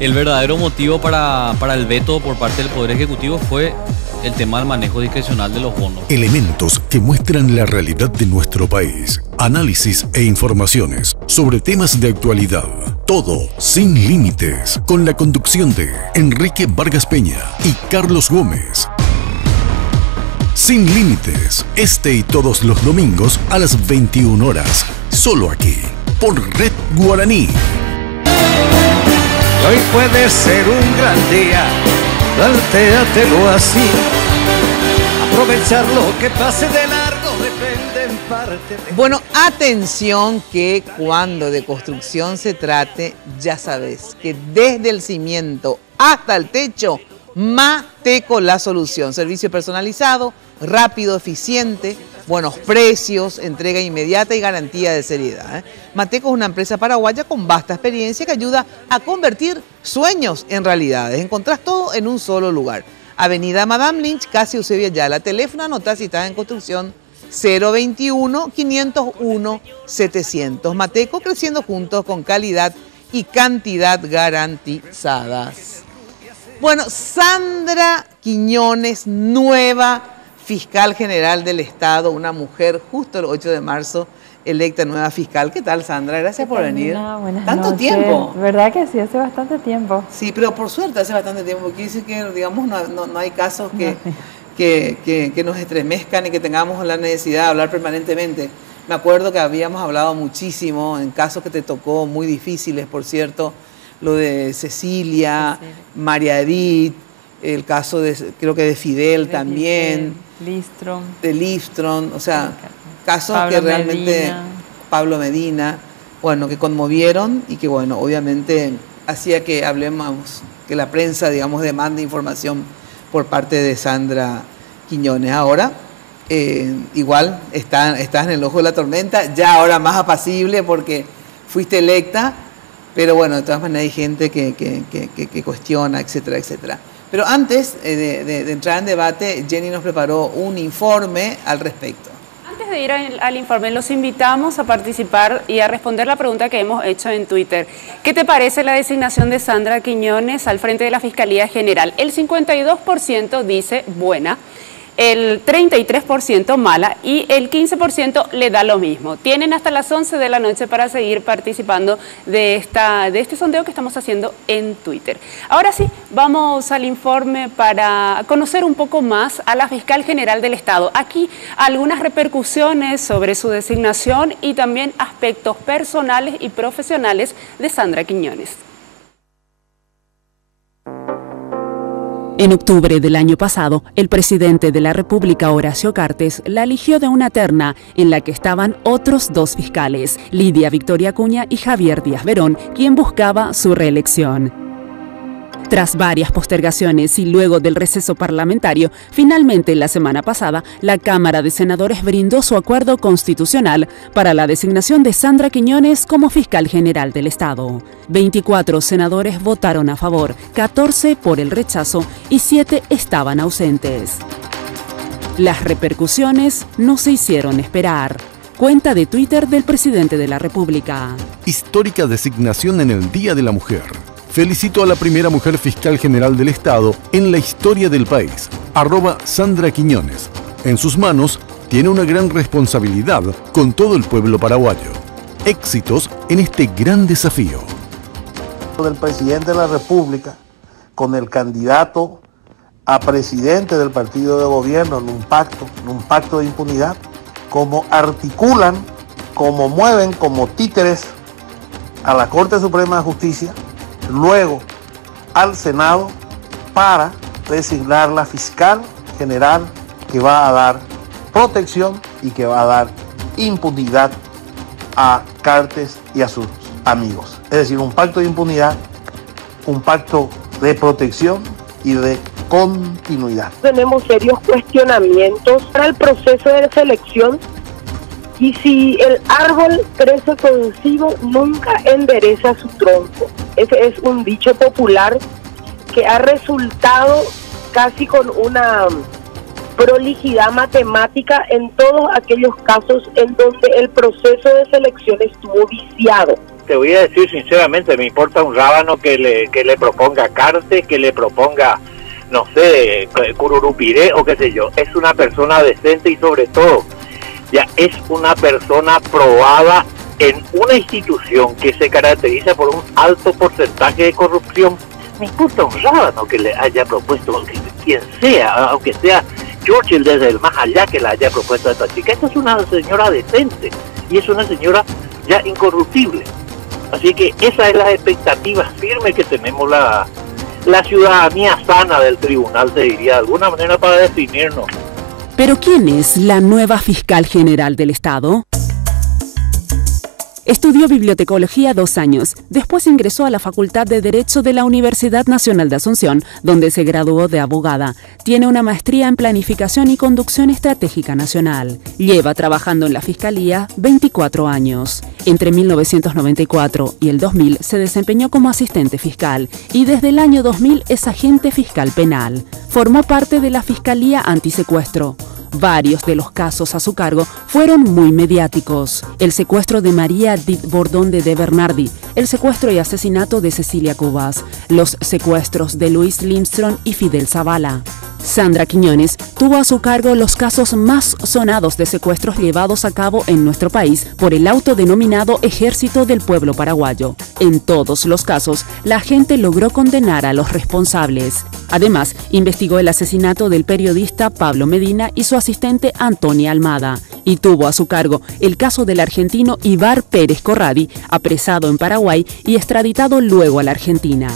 el verdadero motivo para el veto por parte del Poder Ejecutivo fue el tema del manejo discrecional de los bonos. Elementos que muestran la realidad de nuestro país. Análisis e informaciones sobre temas de actualidad. Todo sin límites. Con la conducción de Enrique Vargas Peña y Carlos Gómez. Sin límites. Este y todos los domingos a las 21 horas. Solo aquí. Por Red Guaraní. Hoy puede ser un gran día. Plantéatelo así. Aprovechar lo que pase de largo depende en parte de... Bueno, atención que cuando de construcción se trate, ya sabes que desde el cimiento hasta el techo, Mateco la solución. Servicio personalizado, rápido, eficiente, buenos precios, entrega inmediata y garantía de seriedad. Mateco es una empresa paraguaya con vasta experiencia que ayuda a convertir sueños en realidades. Encontrás todo en un solo lugar. Avenida Madame Lynch, casi Eusebio Ayala. Teléfono, anotá si estás en construcción, 021-501-700. Mateco, creciendo juntos con calidad y cantidad garantizadas. Bueno, Sandra Quiñones, nueva fiscal general del Estado, una mujer justo el 8 de marzo, electa nueva fiscal. ¿Qué tal, Sandra? Gracias por venir. Buenas ¿Tanto noches. tiempo? ¿Verdad que sí? Hace bastante tiempo. Sí, pero por suerte hace bastante tiempo, porque dice que, digamos, no hay casos que nos estremezcan y que tengamos la necesidad de hablar permanentemente. Me acuerdo que habíamos hablado muchísimo en casos que te tocó muy difíciles, por cierto, lo de Cecilia, María Edith, el caso creo que de Fidel también. Listrom. De Listrom, o sea, casos Pablo que realmente... Medina. Pablo Medina, bueno, que conmovieron y que, bueno, obviamente hacía que hablemos, que la prensa, digamos, demande información por parte de Sandra Quiñones. Ahora, igual, estás en el ojo de la tormenta, ya ahora más apacible porque fuiste electa, pero bueno, de todas maneras hay gente que cuestiona, etcétera, etcétera. Pero antes de entrar en debate, Jenny nos preparó un informe al respecto. Antes de ir al informe, los invitamos a participar y a responder la pregunta que hemos hecho en Twitter. ¿Qué te parece la designación de Sandra Quiñones al frente de la Fiscalía General? El 52% dice buena, el 33% mala y el 15% le da lo mismo. Tienen hasta las 11 de la noche para seguir participando de este sondeo que estamos haciendo en Twitter. Ahora sí, vamos al informe para conocer un poco más a la Fiscal General del Estado. Aquí algunas repercusiones sobre su designación y también aspectos personales y profesionales de Sandra Quiñones. En octubre del año pasado, el presidente de la República, Horacio Cartes, la eligió de una terna en la que estaban otros 2 fiscales, Lidia Victoria Acuña y Javier Díaz Verón, quien buscaba su reelección. Tras varias postergaciones y luego del receso parlamentario, finalmente la semana pasada, la Cámara de Senadores brindó su acuerdo constitucional para la designación de Sandra Quiñones como fiscal general del Estado. 24 senadores votaron a favor, 14 por el rechazo y 7 estaban ausentes. Las repercusiones no se hicieron esperar. Cuenta de Twitter del presidente de la República. Histórica designación en el Día de la Mujer. Felicito a la primera mujer fiscal general del Estado en la historia del país, @Sandra Quiñones. En sus manos tiene una gran responsabilidad con todo el pueblo paraguayo. Éxitos en este gran desafío. Del presidente de la República con el candidato a presidente del partido de gobierno en un pacto de impunidad, como articulan, como mueven como títeres a la Corte Suprema de Justicia, luego al Senado, para designar la fiscal general que va a dar protección y que va a dar impunidad a Cartes y a sus amigos. Es decir, un pacto de impunidad, un pacto de protección y de continuidad. Tenemos serios cuestionamientos para el proceso de selección, y si el árbol crece consigo, nunca endereza su tronco. Ese es un dicho popular que ha resultado casi con una prolijidad matemática en todos aquellos casos en donde el proceso de selección estuvo viciado. Te voy a decir sinceramente, me importa un rábano que le proponga Cartes, que le proponga, no sé, Cururupiré o qué sé yo. Es una persona decente y sobre todo ya es una persona probada en una institución que se caracteriza por un alto porcentaje de corrupción. Me importa un rábano que le haya propuesto, quien sea, aunque sea Churchill desde el más allá, que la haya propuesto a esta chica. Esta es una señora decente y es una señora ya incorruptible. Así que esa es la expectativa firme que tenemos la ciudadanía sana del tribunal, te diría, de alguna manera, para definirnos. ¿Pero quién es la nueva fiscal general del Estado? Estudió bibliotecología 2 años. Después ingresó a la Facultad de Derecho de la Universidad Nacional de Asunción, donde se graduó de abogada. Tiene una maestría en Planificación y Conducción Estratégica Nacional. Lleva trabajando en la Fiscalía 24 años. Entre 1994 y el 2000 se desempeñó como asistente fiscal y desde el año 2000 es agente fiscal penal. Formó parte de la Fiscalía Antisecuestro. Varios de los casos a su cargo fueron muy mediáticos. El secuestro de María Dit Bordón de Bernardi, el secuestro y asesinato de Cecilia Cubas, los secuestros de Luis Lindström y Fidel Zavala. Sandra Quiñones tuvo a su cargo los casos más sonados de secuestros llevados a cabo en nuestro país por el autodenominado Ejército del Pueblo Paraguayo. En todos los casos, la gente logró condenar a los responsables. Además, investigó el asesinato del periodista Pablo Medina y su asistente Antonia Almada, y tuvo a su cargo el caso del argentino Ibar Pérez Corradi, apresado en Paraguay y extraditado luego a la Argentina.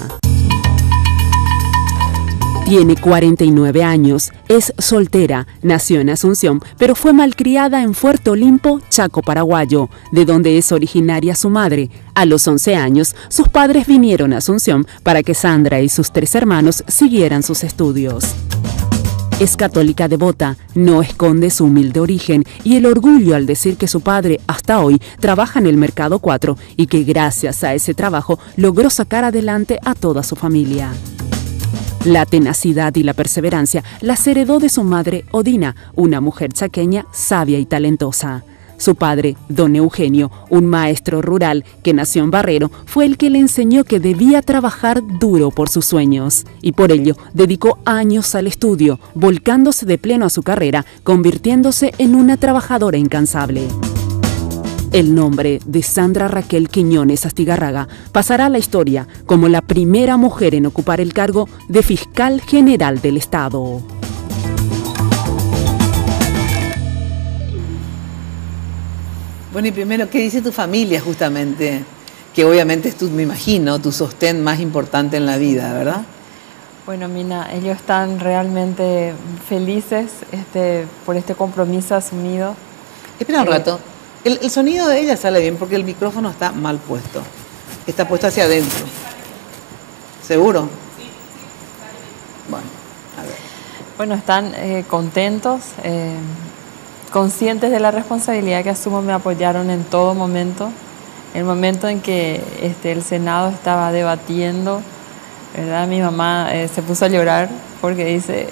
Tiene 49 años, es soltera, nació en Asunción, pero fue malcriada en Fuerte Olimpo, Chaco paraguayo, de donde es originaria su madre. A los 11 años, sus padres vinieron a Asunción para que Sandra y sus 3 hermanos siguieran sus estudios. Es católica devota, no esconde su humilde origen y el orgullo al decir que su padre, hasta hoy, trabaja en el Mercado 4 y que gracias a ese trabajo logró sacar adelante a toda su familia. La tenacidad y la perseverancia las heredó de su madre Odina, una mujer chaqueña sabia y talentosa. Su padre, don Eugenio, un maestro rural que nació en Barrero, fue el que le enseñó que debía trabajar duro por sus sueños. Y por ello dedicó años al estudio, volcándose de pleno a su carrera, convirtiéndose en una trabajadora incansable. El nombre de Sandra Raquel Quiñones Astigarraga pasará a la historia como la primera mujer en ocupar el cargo de fiscal general del Estado. Bueno, y primero, ¿qué dice tu familia justamente? Que obviamente es me imagino, tu sostén más importante en la vida, ¿verdad? Bueno, Mina, ellos están realmente felices por este compromiso asumido. Espera un rato. El sonido de ella sale bien porque el micrófono está mal puesto. Está puesto hacia adentro. ¿Seguro? Bueno, a ver. Bueno, están contentos, conscientes de la responsabilidad que asumo, me apoyaron en todo momento. El momento en que el Senado estaba debatiendo, ¿verdad? Mi mamá se puso a llorar porque dice,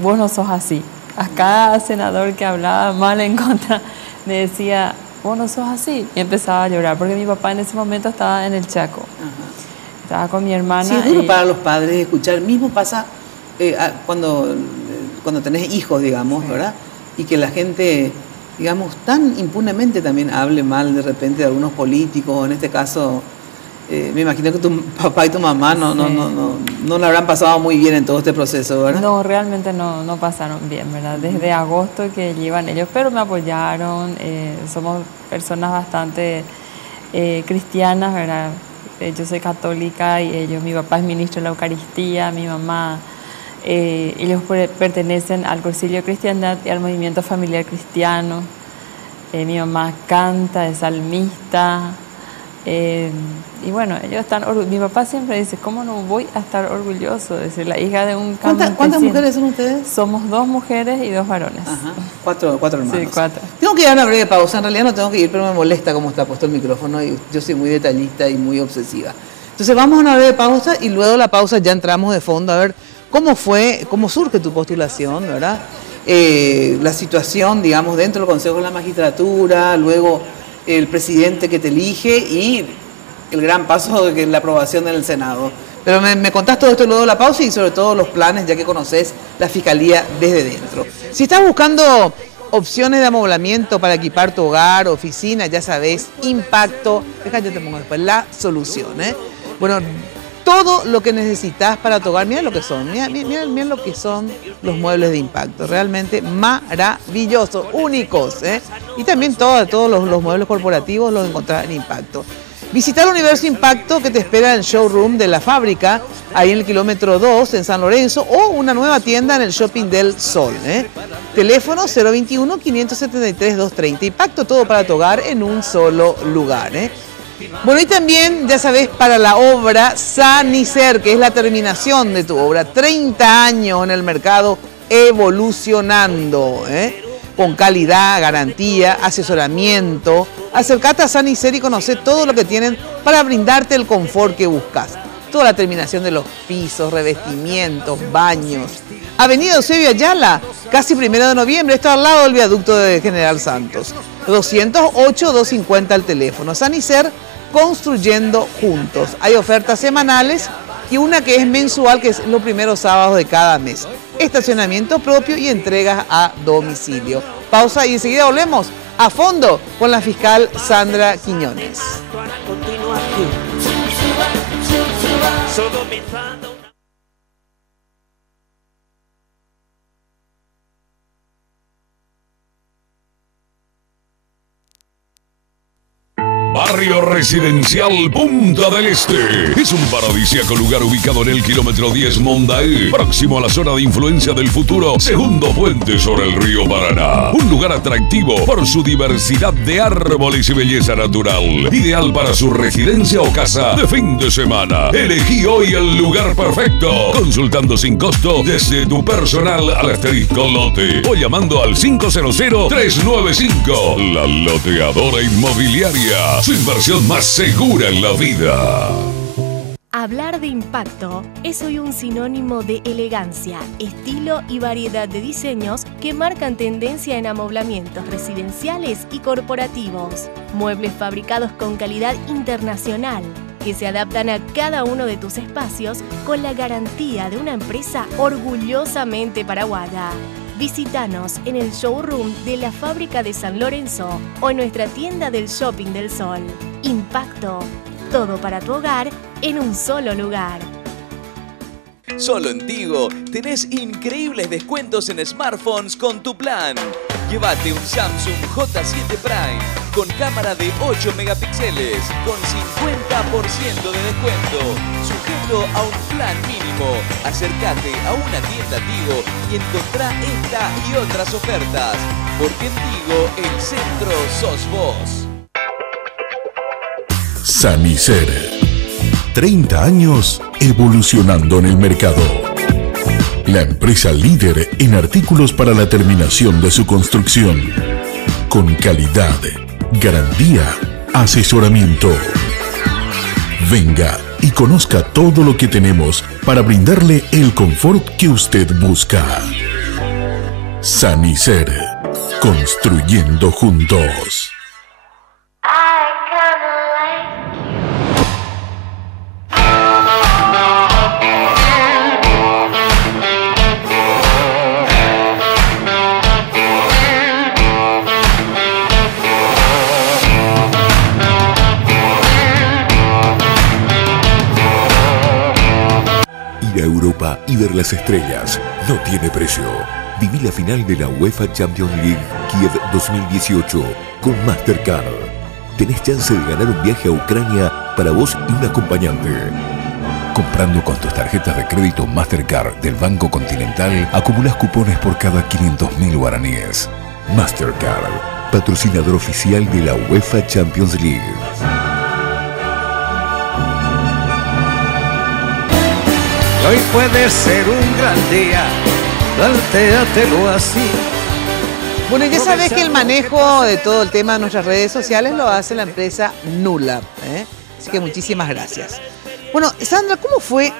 vos no sos así. A cada senador que hablaba mal en contra me decía, vos no sos así. Y empezaba a llorar porque mi papá en ese momento estaba en el Chaco. Ajá. Estaba con mi hermana. Sí, es duro para los padres escuchar. Mismo pasa cuando tenés hijos, digamos, ¿verdad? Y que la gente, digamos, tan impunemente también hable mal de repente de algunos políticos, en este caso... me imagino que tu papá y tu mamá no la habrán pasado muy bien en todo este proceso, ¿verdad? No, realmente no pasaron bien, ¿verdad? Desde agosto que llevan ellos, pero me apoyaron. Somos personas bastante cristianas, ¿verdad? Yo soy católica y mi papá es ministro de la Eucaristía, mi mamá, ellos pertenecen al Concilio de Cristiandad y al Movimiento Familiar Cristiano. Mi mamá canta, es salmista. Y bueno, ellos están mi papá siempre dice, ¿cómo no voy a estar orgulloso de ser la hija de un campesino? ¿Cuántas mujeres son ustedes? Somos 2 mujeres y 2 varones. Ajá. Cuatro hermanos. Sí, 4. Tengo que dar una breve pausa, en realidad no tengo que ir, pero me molesta cómo está puesto el micrófono y yo soy muy detallista y muy obsesiva. Entonces vamos a una breve pausa y luego de la pausa ya entramos de fondo a ver cómo surge tu postulación, ¿verdad? La situación, digamos, dentro del Consejo de la Magistratura, luego el presidente que te elige y el gran paso de la aprobación en el Senado. Pero me contás todo esto luego de la pausa y sobre todo los planes, ya que conoces la Fiscalía desde dentro. Si estás buscando opciones de amoblamiento para equipar tu hogar, oficina, ya sabes, Impacto, déjame yo te pongo después, la solución, ¿eh? Bueno, todo lo que necesitas para tu hogar, mira lo que son, mira lo que son los muebles de Impacto, realmente maravillosos, únicos, ¿eh? Y también todos los muebles corporativos los encontrás en Impacto. Visitar el Universo Impacto que te espera en el showroom de la fábrica, ahí en el kilómetro 2 en San Lorenzo, o una nueva tienda en el Shopping del Sol, ¿eh? Teléfono 021-573-230. Impacto, todo para tu hogar en un solo lugar, ¿eh? Bueno, y también, ya sabes, para la obra Sanicer, que es la terminación de tu obra, 30 años en el mercado evolucionando, ¿eh? Con calidad, garantía, asesoramiento. Acercate a Sanicer y conoce todo lo que tienen para brindarte el confort que buscas. Toda la terminación de los pisos, revestimientos, baños. Avenida Eusebio Ayala, casi 1 de noviembre, está al lado del viaducto de General Santos. 208-250 al teléfono. Sanicer, construyendo juntos. Hay ofertas semanales y una que es mensual, que es los primeros sábados de cada mes. Estacionamiento propio y entregas a domicilio. Pausa y enseguida volvemos a fondo con la fiscal Sandra Quiñones. Barrio Residencial Punta del Este. Es un paradisíaco lugar ubicado en el kilómetro 10 Mondaí, próximo a la zona de influencia del futuro segundo puente sobre el río Paraná. Un lugar atractivo por su diversidad de árboles y belleza natural. Ideal para su residencia o casa de fin de semana. Elegí hoy el lugar perfecto. Consultando sin costo desde tu personal al asterisco lote o llamando al 500-395. La Loteadora Inmobiliaria. Su inversión más segura en la vida. Hablar de impacto es hoy un sinónimo de elegancia, estilo y variedad de diseños que marcan tendencia en amoblamientos residenciales y corporativos. Muebles fabricados con calidad internacional que se adaptan a cada uno de tus espacios con la garantía de una empresa orgullosamente paraguaya. Visítanos en el showroom de la fábrica de San Lorenzo o en nuestra tienda del Shopping del Sol. Impacto, todo para tu hogar en un solo lugar. Solo en Tigo tenés increíbles descuentos en smartphones con tu plan. Llévate un Samsung J7 Prime con cámara de 8 megapíxeles, con 50% de descuento, sujeto a un plan mínimo. Acércate a una tienda Tigo y encontrá esta y otras ofertas, porque en Tigo el centro sos vos. Sanicer. 30 años evolucionando en el mercado. La empresa líder en artículos para la terminación de su construcción. Con calidad, garantía, asesoramiento. Venga y conozca todo lo que tenemos para brindarle el confort que usted busca. Sanicer. Construyendo juntos. Ir a Europa y ver las estrellas no tiene precio. Viví la final de la UEFA Champions League Kiev 2018 con Mastercard. Tenés chance de ganar un viaje a Ucrania para vos y un acompañante. Comprando con tus tarjetas de crédito Mastercard del Banco Continental, acumulas cupones por cada 500.000 guaraníes. Mastercard, patrocinador oficial de la UEFA Champions League. Hoy puede ser un gran día, plantéatelo así. Bueno, ya sabés que el manejo de todo el tema de nuestras redes sociales lo hace la empresa Nula, ¿eh? Así que muchísimas gracias. Bueno, Sandra, ¿cómo fue?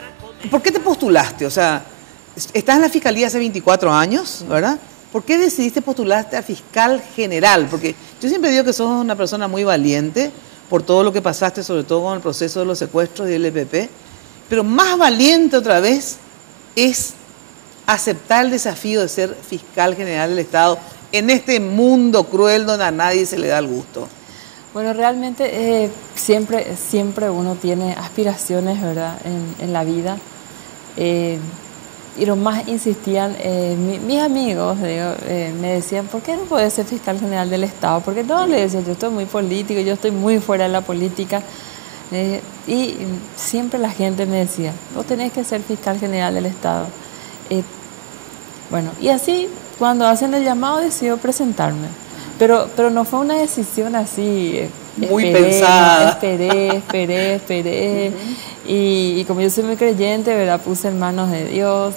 ¿Por qué te postulaste? O sea, estás en la Fiscalía hace 24 años, ¿verdad? ¿Por qué decidiste postularte a fiscal general? Porque yo siempre digo que sos una persona muy valiente por todo lo que pasaste, sobre todo con el proceso de los secuestros y el EPP. Pero más valiente otra vez es aceptar el desafío de ser fiscal general del Estado en este mundo cruel donde a nadie se le da el gusto. Bueno, realmente siempre uno tiene aspiraciones, ¿verdad?, en la vida. Y lo más insistían, mis amigos me decían, ¿por qué no puedes ser fiscal general del Estado? Porque no, le decía, yo estoy muy político, yo estoy muy fuera de la política. Y siempre la gente me decía, vos tenés que ser fiscal general del Estado. Bueno, y así, cuando hacen el llamado, decido presentarme. Pero no fue una decisión así. Muy pensada. Esperé. Y como yo soy muy creyente, ¿verdad?, puse en manos de Dios.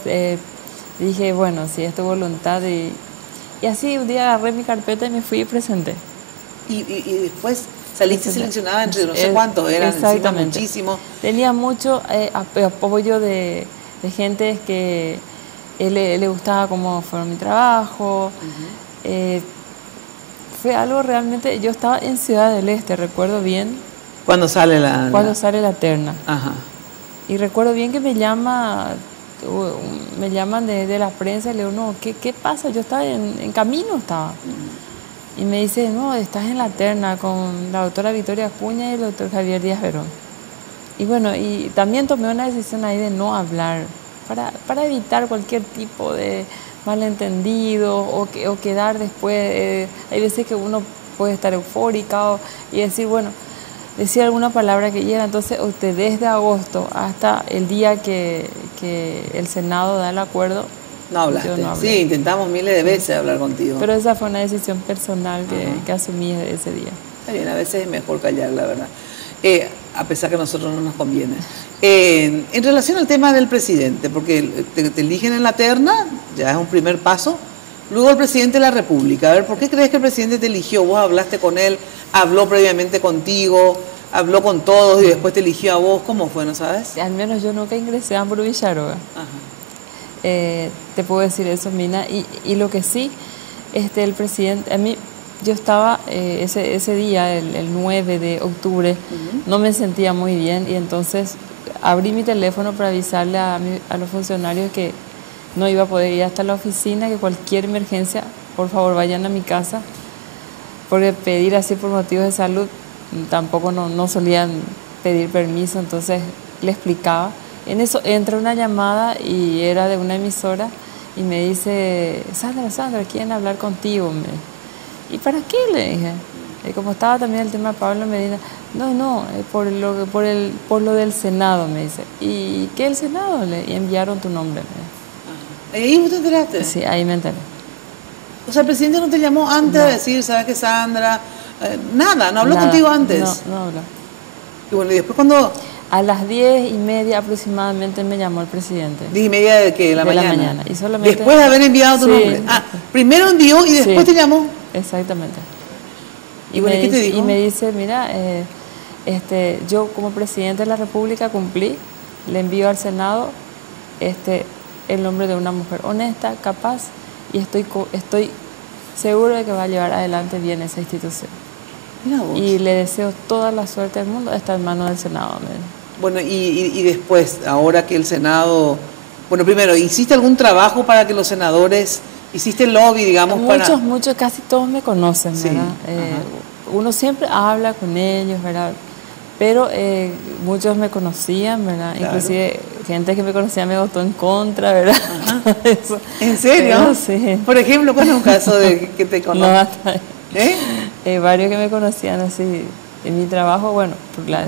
Dije, bueno, si es tu voluntad. Y así un día agarré mi carpeta y me fui y presenté. Y después saliste seleccionada entre no sé cuántos, eran exactamente. Muchísimo. Tenía mucho apoyo de gente que le gustaba cómo fue mi trabajo. Fue algo realmente... Yo estaba en Ciudad del Este, recuerdo bien. ¿Cuándo sale la...? Cuando sale la terna. Ajá. Y recuerdo bien que me llaman de la prensa y le digo, no, ¿qué pasa? Yo estaba en camino, estaba. Y me dice, no, estás en la terna con la doctora Victoria Acuña y el doctor Javier Díaz Verón. Y bueno, y también tomé una decisión ahí de no hablar, para evitar cualquier tipo de malentendido o quedar después. Hay veces que uno puede estar eufórica y decir, bueno, decir alguna palabra que llega. Entonces, usted desde agosto hasta el día que el Senado da el acuerdo, no hablaste. Yo no hablé. Sí, intentamos miles de veces hablar contigo. Pero esa fue una decisión personal que asumí ese día. Está bien, a veces es mejor callar, la verdad. A pesar que a nosotros no nos conviene. En relación al tema del presidente, porque te eligen en la terna, ya es un primer paso. Luego el presidente de la República. A ver, ¿por qué crees que el presidente te eligió? ¿Vos hablaste con él? ¿Habló previamente contigo? ¿Habló con todos y después te eligió a vos? ¿Cómo fue, no sabes? Al menos yo nunca ingresé a Ambro Villaroga. Te puedo decir eso, Mina. Y lo que sí, el presidente, a mí, yo estaba ese día, el 9 de octubre, no me sentía muy bien y entonces abrí mi teléfono para avisarle a los funcionarios que no iba a poder ir hasta la oficina, que cualquier emergencia, por favor, vayan a mi casa, porque pedir así por motivos de salud tampoco no solían pedir permiso, entonces le explicaba. En eso entra una llamada y era de una emisora y me dice, Sandra, quieren hablar contigo. ¿Y para qué? Le dije. como estaba también el tema de Pablo Medina, por lo del Senado, me dice. ¿Y qué el Senado? Y enviaron tu nombre. ¿Ahí vos te enteraste? Sí, ahí me enteré. O sea, el presidente no te llamó antes de decir, ¿sabes qué, Sandra? Nada, no habló contigo antes. No habló. Y bueno, y después cuando... A las 10:30 aproximadamente me llamó el presidente. ¿10:30 de qué? ¿De la mañana? De la mañana. Y solamente... Después de haber enviado tu nombre. Ah, primero envió y después te llamó. Exactamente. ¿Y bueno, qué te dijo? Y me dice, mira, yo como presidente de la República cumplí, le envío al Senado el nombre de una mujer honesta, capaz, y estoy seguro de que va a llevar adelante bien esa institución. Mira vos. Y le deseo toda la suerte del mundo, está en manos del Senado. Bueno, y después, ahora que el Senado... Bueno, primero, ¿hiciste algún trabajo para que los senadores... ¿Hiciste lobby, digamos, Muchos, casi todos me conocen, ¿verdad? Uno siempre habla con ellos, ¿verdad? Pero muchos me conocían, ¿verdad? Claro. Inclusive gente que me conocía me votó en contra, ¿verdad? ¿En serio? Sí. Por ejemplo, ¿cuál es un caso de que te conozcan? No, hasta varios que me conocían así en mi trabajo, bueno,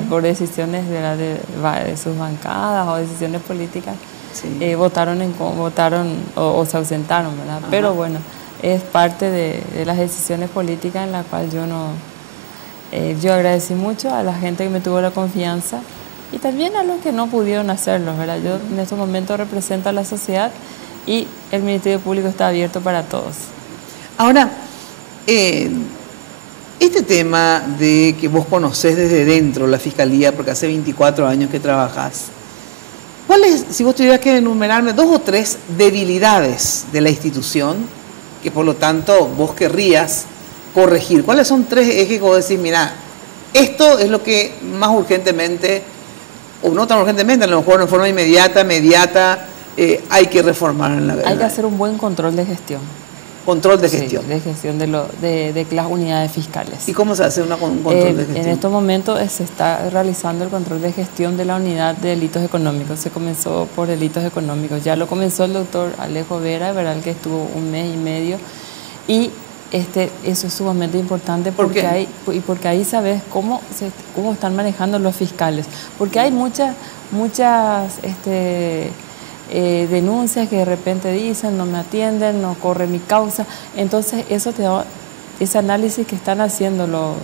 por decisiones de sus bancadas o decisiones políticas, votaron o se ausentaron, ¿verdad? Pero bueno, es parte de las decisiones políticas en la cual yo agradecí mucho a la gente que me tuvo la confianza y también a los que no pudieron hacerlo, ¿verdad? Yo en estos momentos represento a la sociedad y el Ministerio Público está abierto para todos. Ahora, este tema de que vos conocés desde dentro la Fiscalía, porque hace 24 años que trabajás, ¿cuáles, si vos tuvieras que enumerarme 2 o 3 debilidades de la institución que por lo tanto vos querrías corregir? ¿Cuáles son 3 ejes que vos decís, mira, esto es lo que más urgentemente, o no tan urgentemente, a lo mejor en forma inmediata, hay que reformar en la verdad? Hay que hacer un buen control de gestión. Control de gestión. Sí, de gestión de las unidades fiscales. ¿Y cómo se hace un control de gestión? En estos momentos se está realizando el control de gestión de la unidad de delitos económicos. Se comenzó por delitos económicos. Ya lo comenzó el doctor Alejo Vera, ¿verdad? Que estuvo 1 mes y medio. Y eso es sumamente importante porque ahí sabes cómo están manejando los fiscales. Porque hay muchas denuncias que de repente dicen, no me atienden, no corre mi causa. Entonces eso te da, ese análisis que están haciendo los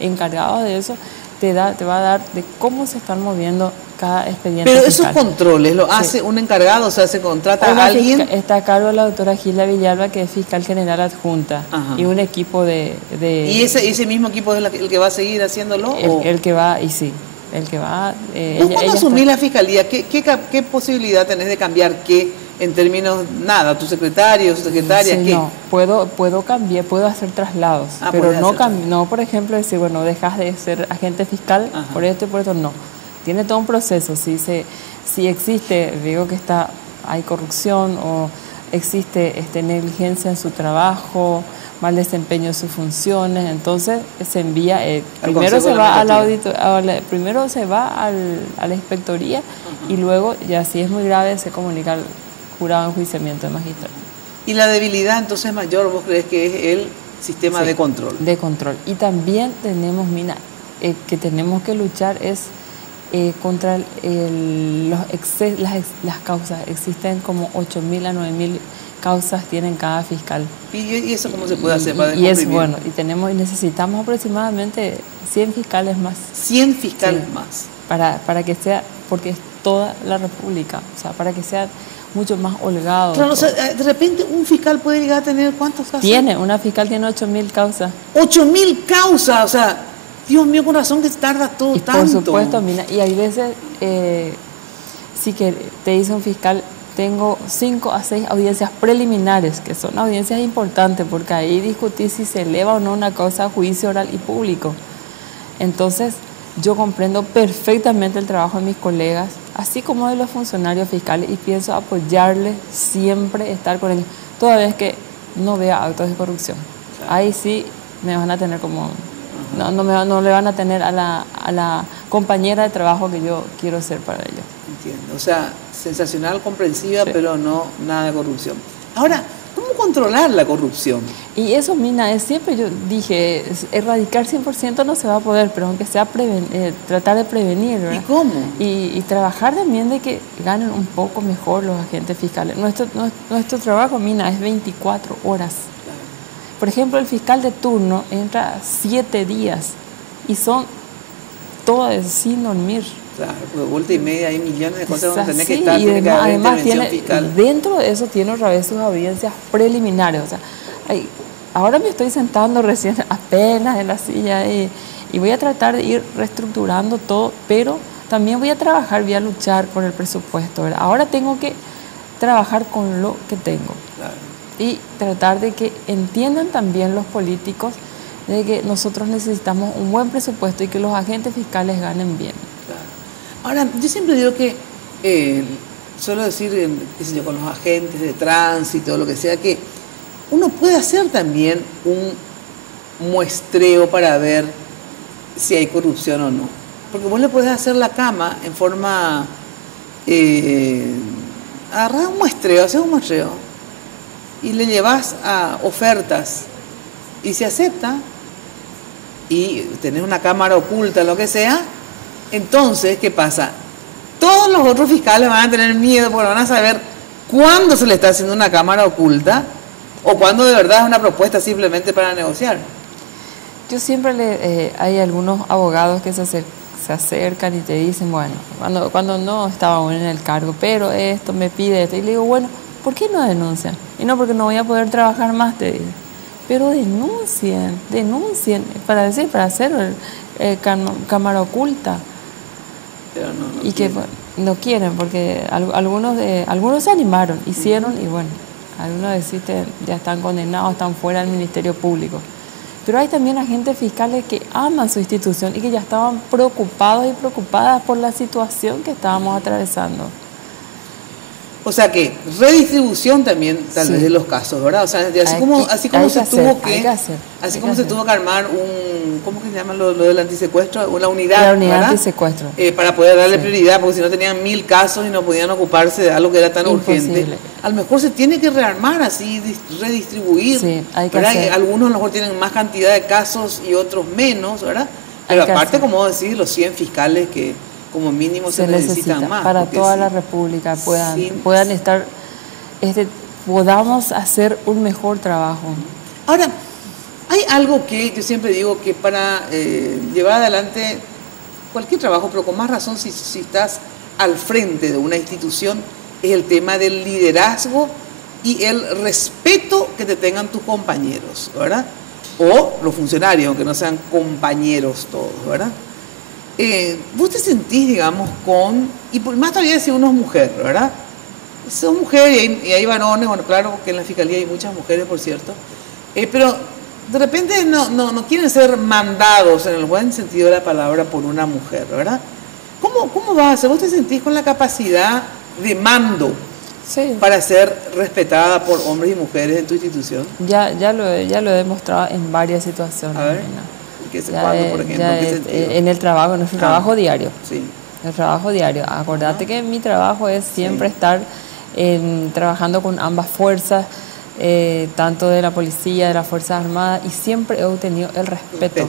encargados de eso, te va a dar de cómo se están moviendo cada expediente fiscal. Pero esos controles lo hace un encargado, o sea, se contrata a alguien. Está a cargo de la doctora Gilda Villalba, que es fiscal general adjunta, y un equipo de... ¿Y ese mismo equipo es el que va a seguir haciéndolo? El que va, y sí. El que va... ¿Vos cuando asumís la fiscalía, qué posibilidad tenés de cambiar qué en términos, nada, tu secretario, su secretaria? Sí, ¿qué? No, puedo cambiar, puedo hacer traslados, pero no, por ejemplo, decir, bueno, dejas de ser agente fiscal por esto y por esto, no. Tiene todo un proceso. Si existe, digo que hay corrupción o existe negligencia en su trabajo, mal desempeño de sus funciones, entonces se envía, primero se va al audito, primero se va a la inspectoría y luego, ya si es muy grave, se comunica al jurado de enjuiciamiento de magistrado. ¿Y la debilidad entonces mayor, vos crees que es el sistema de control? De control. Y también tenemos, que tenemos que luchar es contra las causas. Existen como 8.000 a 9.000 causas tienen cada fiscal. ¿Y eso cómo se puede hacer para descomprimir? Y necesitamos aproximadamente 100 fiscales más. 100 fiscales más. Para que sea, porque es toda la República, o sea, para que sea mucho más holgado. Claro, o sea, de repente un fiscal puede llegar a tener ¿cuántos casos? Una fiscal tiene 8.000 causas. 8.000 causas, o sea, Dios mío, con razón que tarda todo y tanto. Por supuesto, y hay veces, sí que te dice un fiscal, tengo 5 a 6 audiencias preliminares, que son audiencias importantes, porque ahí discutí si se eleva o no una causa a juicio oral y público. Entonces, yo comprendo perfectamente el trabajo de mis colegas, así como de los funcionarios fiscales, y pienso apoyarles siempre, estar con ellos, toda vez que no vea actos de corrupción. Claro. Ahí sí me van a tener como... No le van a tener a la compañera de trabajo que yo quiero ser para ellos. Entiendo, o sea, sensacional, comprensiva, sí, pero no nada de corrupción. Ahora, controlar la corrupción? Y eso, Mina, es siempre yo dije, erradicar 100% no se va a poder, pero aunque sea tratar de prevenir, ¿verdad? ¿Y cómo? Y trabajar también de que ganen un poco mejor los agentes fiscales. Nuestro trabajo, Mina, es 24 horas. Por ejemplo, el fiscal de turno entra 7 días y son todas sin dormir. Claro, pues vuelta y media, hay millones de cosas donde tenés que Sí, estar, y tiene que haber además intervención fiscal. dentro de eso tiene otra vez sus audiencias preliminares. O sea, ahora me estoy sentando recién apenas en la silla y voy a tratar de ir reestructurando todo, pero también voy a luchar por el presupuesto, ¿verdad? Ahora tengo que trabajar con lo que tengo. Claro. Y tratar de que entiendan también los políticos de que nosotros necesitamos un buen presupuesto y que los agentes fiscales ganen bien. Claro. Ahora, yo siempre digo que, suelo decir, qué sé yo, con los agentes de tránsito, lo que sea, que uno puede hacer también un muestreo para ver si hay corrupción o no. Porque vos le podés hacer la cama en forma... agarrás un muestreo, haces un muestreo y le llevas a ofertas y se acepta y tenés una cámara oculta, lo que sea, entonces, ¿qué pasa? Todos los otros fiscales van a tener miedo porque van a saber cuándo se le está haciendo una cámara oculta o cuándo de verdad es una propuesta simplemente para negociar. Yo siempre hay algunos abogados que se acercan y te dicen, bueno, cuando no estaba aún en el cargo, pero esto me pide esto, y le digo, bueno, ¿por qué no denuncian? Y no, porque no voy a poder trabajar más, te digo. Pero denuncien para hacer cámara oculta. Pero no y que no quieren, porque algunos se animaron, hicieron, y bueno, algunos existen, ya están condenados, están fuera del Ministerio Público. Pero hay también agentes fiscales que aman su institución y que ya estaban preocupados y preocupadas por la situación que estábamos atravesando. O sea que redistribución también tal vez de los casos, ¿verdad? O sea, así como se tuvo que armar un, ¿cómo que se llama lo del antisecuestro? Una unidad, la unidad ¿verdad? Antisecuestro. Para poder darle prioridad, porque si no tenían 1000 casos y no podían ocuparse de algo que era tan urgente. A lo mejor se tiene que rearmar así, redistribuir. Sí, hay que ¿verdad? hacer. Algunos a lo mejor tienen más cantidad de casos y otros menos, ¿verdad? Pero aparte, como decir, los 100 fiscales que como mínimo se necesitan más. Para toda la República puedan estar, podamos hacer un mejor trabajo. Ahora, hay algo que yo siempre digo que para llevar adelante cualquier trabajo, pero con más razón si estás al frente de una institución, es el tema del liderazgo y el respeto que te tengan tus compañeros, ¿verdad? O los funcionarios, aunque no sean compañeros todos, ¿verdad? Vos te sentís, digamos, y por más todavía si uno es mujer, ¿verdad? Son mujeres y hay varones, bueno, claro que en la fiscalía hay muchas mujeres, por cierto, pero de repente no quieren ser mandados en el buen sentido de la palabra por una mujer, ¿verdad? ¿Cómo vas a hacer? ¿Vos te sentís con la capacidad de mando para ser respetada por hombres y mujeres en tu institución? Ya lo he demostrado en varias situaciones. A ver. ¿Cuándo, por ejemplo? ¿En qué sentido? En el trabajo, en nuestro trabajo diario. Sí. El trabajo diario. Acordate que mi trabajo es siempre estar trabajando con ambas fuerzas, tanto de la policía, de las Fuerzas Armadas, y siempre he obtenido el respeto.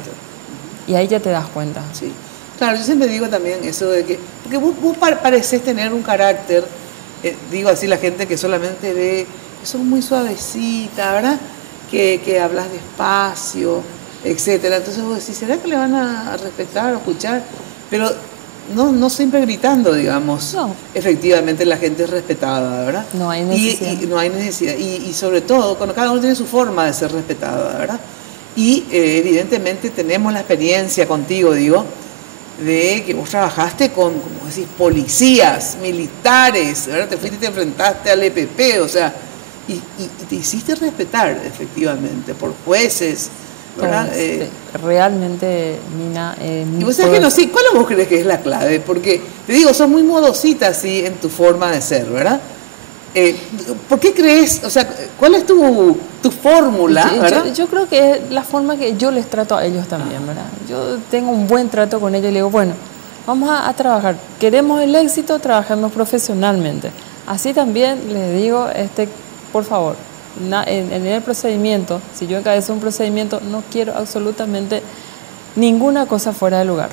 Y ahí ya te das cuenta. Sí. Claro, yo siempre digo también eso de que, porque vos parecés tener un carácter, digo así, la gente que solamente ve, que son muy suavecitas, ¿verdad? Que hablas despacio, etcétera. Entonces vos decís, ¿será que le van a respetar o escuchar? Pero no siempre gritando, digamos. No. Efectivamente la gente es respetada, ¿verdad? No hay necesidad. Y no hay necesidad. Y sobre todo, cuando cada uno tiene su forma de ser respetada, ¿verdad? Y evidentemente tenemos la experiencia contigo, digo, de que vos trabajaste con, como decís, policías, militares, ¿verdad? Te fuiste y te enfrentaste al EPP, o sea, y te hiciste respetar, efectivamente, por jueces, ¿verdad? Realmente, Mina... y vos sabés que no, sí, ¿cuál vos crees que es la clave? Porque, te digo, sos muy modosita así en tu forma de ser, ¿verdad? ¿Por qué crees, o sea, cuál es tu fórmula, verdad? Yo creo que es la forma que yo les trato a ellos también, ¿verdad? Yo tengo un buen trato con ellos y le digo, bueno, vamos a trabajar. Queremos el éxito, trabajamos profesionalmente. Así también les digo, por favor, en el procedimiento, si yo encabezo un procedimiento, no quiero absolutamente ninguna cosa fuera de lugar.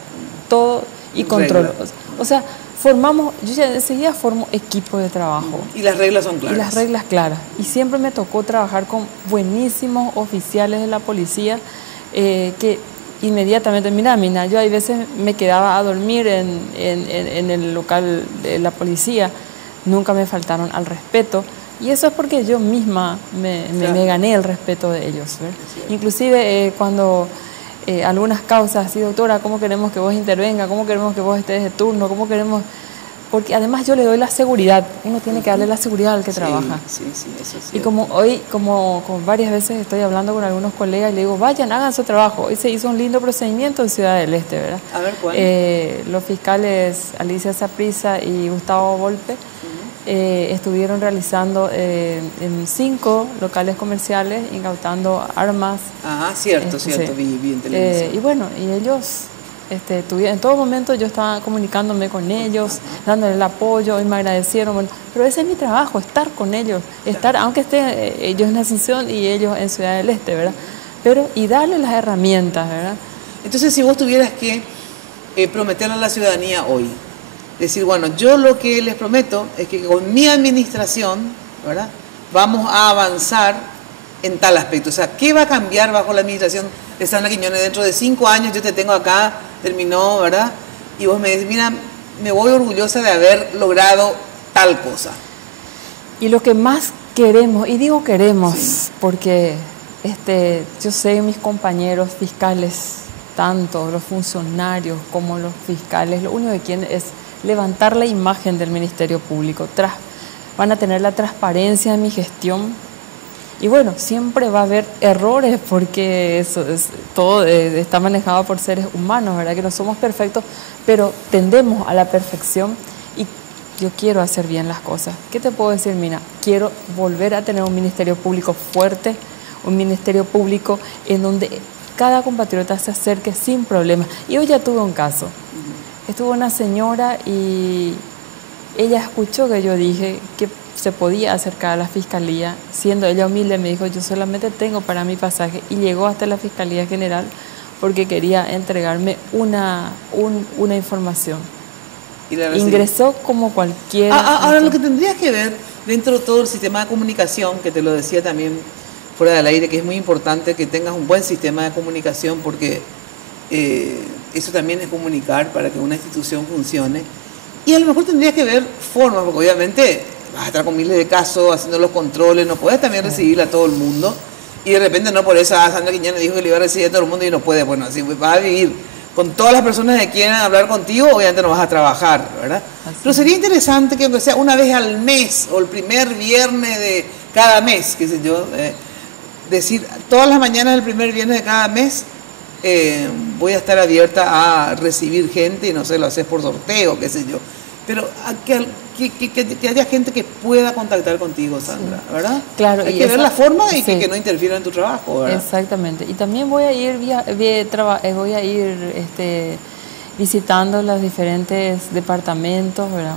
Todo y controlo. O sea, yo ya enseguida formo equipo de trabajo. Y las reglas son claras. Y las reglas claras. Y siempre me tocó trabajar con buenísimos oficiales de la policía que inmediatamente, mira, yo hay veces me quedaba a dormir en el local de la policía, nunca me faltaron al respeto. Y eso es porque yo misma me gané el respeto de ellos. Inclusive cuando algunas causas, sí, doctora, ¿cómo queremos que vos intervenga? ¿Cómo queremos que vos estés de turno? ¿Cómo queremos...? Porque además yo le doy la seguridad. Uno tiene que darle la seguridad al que trabaja. Sí, eso sí. Y como hoy, como varias veces estoy hablando con algunos colegas y le digo, vayan, hagan su trabajo. Hoy se hizo un lindo procedimiento en Ciudad del Este, ¿verdad? A ver, ¿cuál? Los fiscales Alicia Saprissa y Gustavo Volpe estuvieron realizando en 5 locales comerciales, incautando armas. Ah, cierto, vi en televisión. Y bueno, y ellos... en todo momento yo estaba comunicándome con ellos, dándole el apoyo, y me agradecieron. Bueno, pero ese es mi trabajo, estar con ellos, aunque estén ellos en Asunción y ellos en Ciudad del Este, ¿verdad? Pero, y darle las herramientas, ¿verdad? Entonces, si vos tuvieras que prometerle a la ciudadanía hoy, decir, bueno, yo lo que les prometo es que con mi administración, ¿verdad?, vamos a avanzar en tal aspecto. O sea, ¿qué va a cambiar bajo la administración de Sandra Quiñones? Dentro de 5 años yo te tengo acá, terminó, ¿verdad? Y vos me decís, mira, me voy orgullosa de haber logrado tal cosa. Y lo que más queremos, y digo queremos, porque yo sé mis compañeros fiscales, tanto los funcionarios como los fiscales, lo único que quieren es levantar la imagen del Ministerio Público. Van a tener la transparencia de mi gestión. Y bueno, siempre va a haber errores porque todo está manejado por seres humanos, ¿verdad? Que no somos perfectos, pero tendemos a la perfección y yo quiero hacer bien las cosas. ¿Qué te puedo decir, Mina? Quiero volver a tener un Ministerio Público fuerte, un Ministerio Público en donde cada compatriota se acerque sin problemas. Y hoy ya tuve un caso. Estuvo una señora y ella escuchó que yo dije que se podía acercar a la fiscalía, siendo ella humilde, me dijo, yo solamente tengo para mi pasaje, y llegó hasta la Fiscalía General porque quería entregarme una información. ¿Y la ingresó como cualquiera. Ahora, lo que tendrías que ver dentro de todo el sistema de comunicación, que te lo decía también fuera del aire, que es muy importante que tengas un buen sistema de comunicación, porque eso también es comunicar para que una institución funcione. Y a lo mejor tendrías que ver formas, porque obviamente vas a estar con miles de casos, haciendo los controles, no puedes también recibir a todo el mundo, y de repente no por eso Sandra Quiñones dijo que le iba a recibir a todo el mundo y no puede. Bueno, así vas a vivir con todas las personas que quieran hablar contigo, obviamente no vas a trabajar, ¿verdad? Pero sería interesante que aunque sea una vez al mes, o el primer viernes de cada mes, qué sé yo, decir, todas las mañanas del primer viernes de cada mes, voy a estar abierta a recibir gente, y no sé, lo haces por sorteo, qué sé yo. Pero que haya gente que pueda contactar contigo, Sandra, ¿verdad? Claro. Hay que ver la forma y que no interfiera en tu trabajo, ¿verdad? Exactamente. Y también voy a ir visitando los diferentes departamentos, ¿verdad?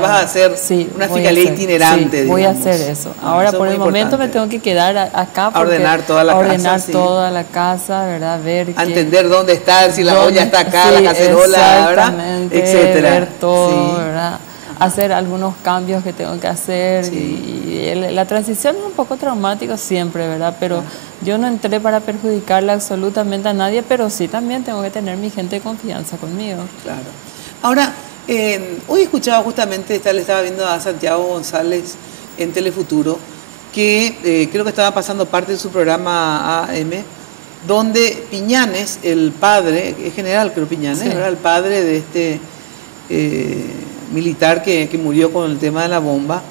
Vas a hacer una fiscalía itinerante, voy a hacer eso. Ahora, por el momento, me tengo que quedar acá a ordenar toda la casa, ¿verdad? A entender dónde está, si la olla está acá, la cacerola, ¿verdad? Etcétera. Ver todo, ¿verdad? Hacer algunos cambios que tengo que hacer. Y la transición es un poco traumática siempre, ¿verdad? Pero yo no entré para perjudicarle absolutamente a nadie, pero sí también tengo que tener mi gente de confianza conmigo. Claro. Ahora, hoy escuchaba justamente, le estaba viendo a Santiago González en Telefuturo, que creo que estaba pasando parte de su programa AM, donde Piñanes, el padre, es general creo Piñanes, ¿verdad? El padre de este militar que murió con el tema de la bomba,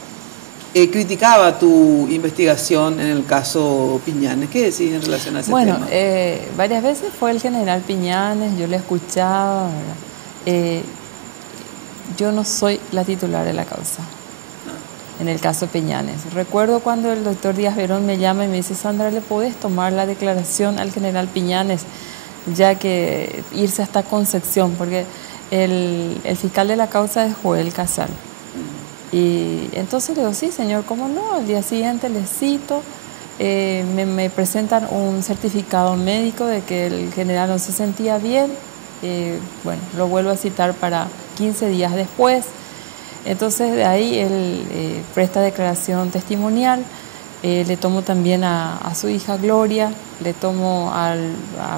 criticaba tu investigación en el caso Piñanes. ¿Qué decís en relación a ese tema? Bueno, varias veces fue el general Piñanes, yo le escuchaba, ¿verdad? Yo no soy la titular de la causa, en el caso Piñanes. Recuerdo cuando el doctor Díaz Verón me llama y me dice, Sandra, ¿le podés tomar la declaración al general Piñanes, ya que irse hasta Concepción? Porque el fiscal de la causa es Joel Casal. Y entonces le digo, sí, señor, ¿cómo no? Al día siguiente le cito, me presentan un certificado médico de que el general no se sentía bien. Bueno, lo vuelvo a citar para 15 días después. Entonces de ahí él presta declaración testimonial. Le tomo también a su hija Gloria, le tomo a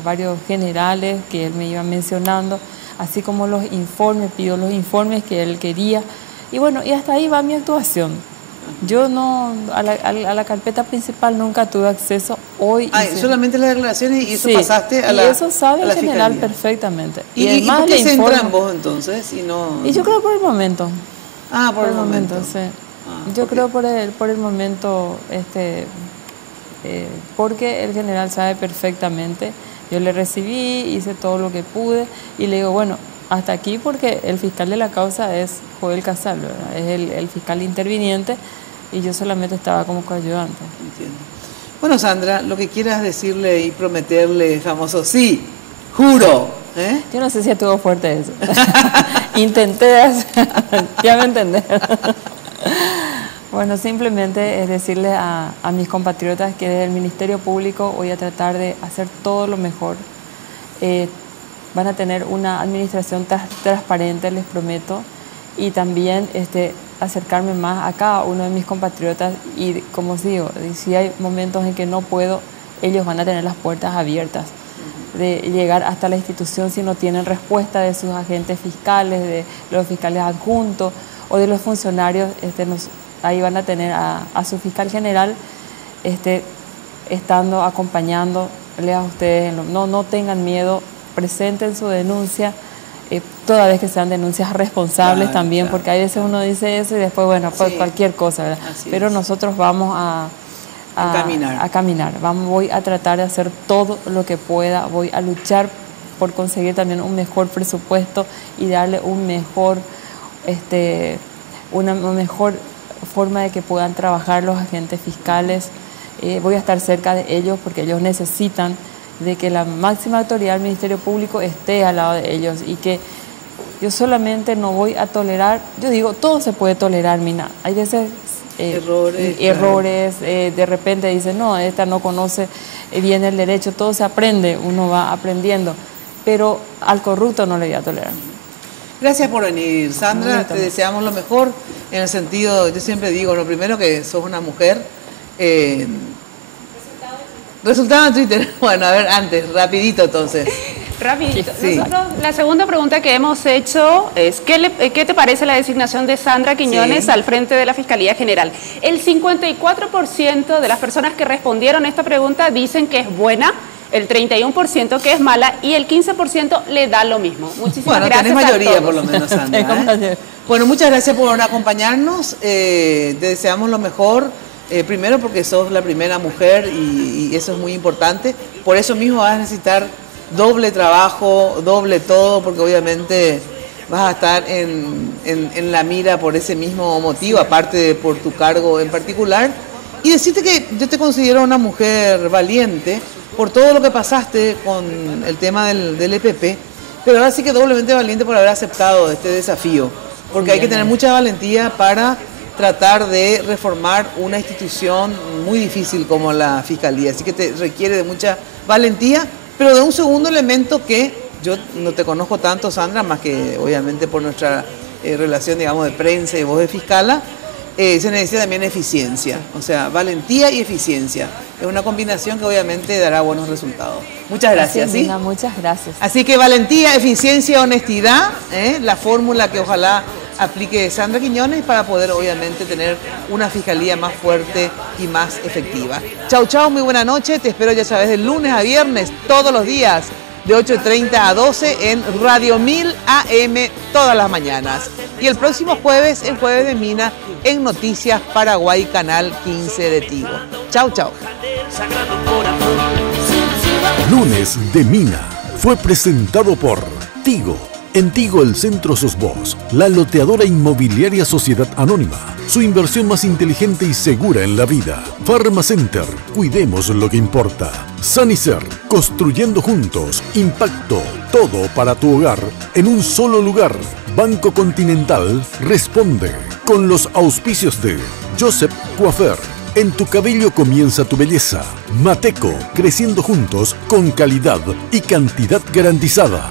varios generales que él me iba mencionando, así como los informes, pido los informes que él quería. Y bueno, y hasta ahí va mi actuación. Yo no, a la carpeta principal nunca tuve acceso. Hoy solamente las declaraciones y eso sí, pasaste a la y eso sabe el general fiscalía perfectamente. ¿Y por qué se entran vos entonces? Y yo creo por el momento. Por el momento. Sí. Yo creo por el momento, porque el general sabe perfectamente. Yo le recibí, hice todo lo que pude y le digo, bueno, hasta aquí, porque el fiscal de la causa es Joel Casal, ¿verdad? Es el fiscal interviniente y yo solamente estaba como coayudante. Entiendo. Bueno, Sandra, lo que quieras decirle y prometerle, famoso, sí, juro. Yo no sé si estuvo fuerte eso. Intenté hacer, ya me entendés. Bueno, simplemente es decirle a mis compatriotas que desde el Ministerio Público voy a tratar de hacer todo lo mejor. Van a tener una administración transparente, les prometo, y también acercarme más a cada uno de mis compatriotas y, como os digo, si hay momentos en que no puedo, ellos van a tener las puertas abiertas de llegar hasta la institución si no tienen respuesta de sus agentes fiscales, de los fiscales adjuntos o de los funcionarios. Ahí van a tener a su fiscal general estando, acompañándoles a ustedes. No tengan miedo, presenten su denuncia, toda vez que sean denuncias responsables también, porque hay veces uno dice eso y después, bueno, pues cualquier cosa, ¿verdad? Pero nosotros vamos a caminar. Voy a tratar de hacer todo lo que pueda, voy a luchar por conseguir también un mejor presupuesto y darle una mejor forma de que puedan trabajar los agentes fiscales. Voy a estar cerca de ellos porque ellos necesitan de que la máxima autoridad del Ministerio Público esté al lado de ellos y que yo solamente no voy a tolerar, yo digo, todo se puede tolerar, Mina. Hay veces errores, de repente dicen, no, esta no conoce bien el derecho, todo se aprende, uno va aprendiendo, pero al corrupto no le voy a tolerar. Gracias por venir, Sandra, te deseamos lo mejor en el sentido, yo siempre digo, lo primero que sos una mujer. Resultado de Twitter. Bueno, a ver, antes, rapidito entonces. Rapidito. Sí. Nosotros, la segunda pregunta que hemos hecho es, ¿qué te parece la designación de Sandra Quiñones al frente de la Fiscalía General? El 54% de las personas que respondieron a esta pregunta dicen que es buena, el 31% que es mala y el 15% le da lo mismo. Muchísimas gracias tenés mayoría por lo menos, Sandra. Bueno, muchas gracias por acompañarnos. Te deseamos lo mejor. Primero porque sos la primera mujer y eso es muy importante. Por eso mismo vas a necesitar doble trabajo, doble todo, porque obviamente vas a estar en la mira por ese mismo motivo, aparte de por tu cargo en particular. Y decirte que yo te considero una mujer valiente por todo lo que pasaste con el tema del EPP, pero ahora sí que doblemente valiente por haber aceptado este desafío, porque hay que tener mucha valentía para tratar de reformar una institución muy difícil como la Fiscalía. Así que te requiere de mucha valentía, pero de un segundo elemento que yo no te conozco tanto, Sandra, más que obviamente por nuestra relación, digamos, de prensa y voz de fiscala, se necesita también eficiencia, o sea, valentía y eficiencia. Es una combinación que obviamente dará buenos resultados. Muchas gracias. ¿Sí? Muchas gracias. Así que valentía, eficiencia, honestidad, la fórmula que ojalá aplique Sandra Quiñones para poder obviamente tener una fiscalía más fuerte y más efectiva. Chau, chau, muy buena noche. Te espero, ya sabes, de lunes a viernes, todos los días, de 8:30 a 12 en Radio 1000 AM todas las mañanas. Y el próximo jueves, el jueves de Mina, en Noticias Paraguay, Canal 15 de Tigo. Chau, chau. Lunes de Mina fue presentado por Tigo. En Tigo el centro sos vos, la loteadora inmobiliaria Sociedad Anónima. Su inversión más inteligente y segura en la vida. Farmacenter, cuidemos lo que importa. Sanicer, construyendo juntos. Impacto, todo para tu hogar en un solo lugar. Banco Continental responde con los auspicios de Joseph Coiffeur, En tu cabello comienza tu belleza. Mateco, creciendo juntos con calidad y cantidad garantizada.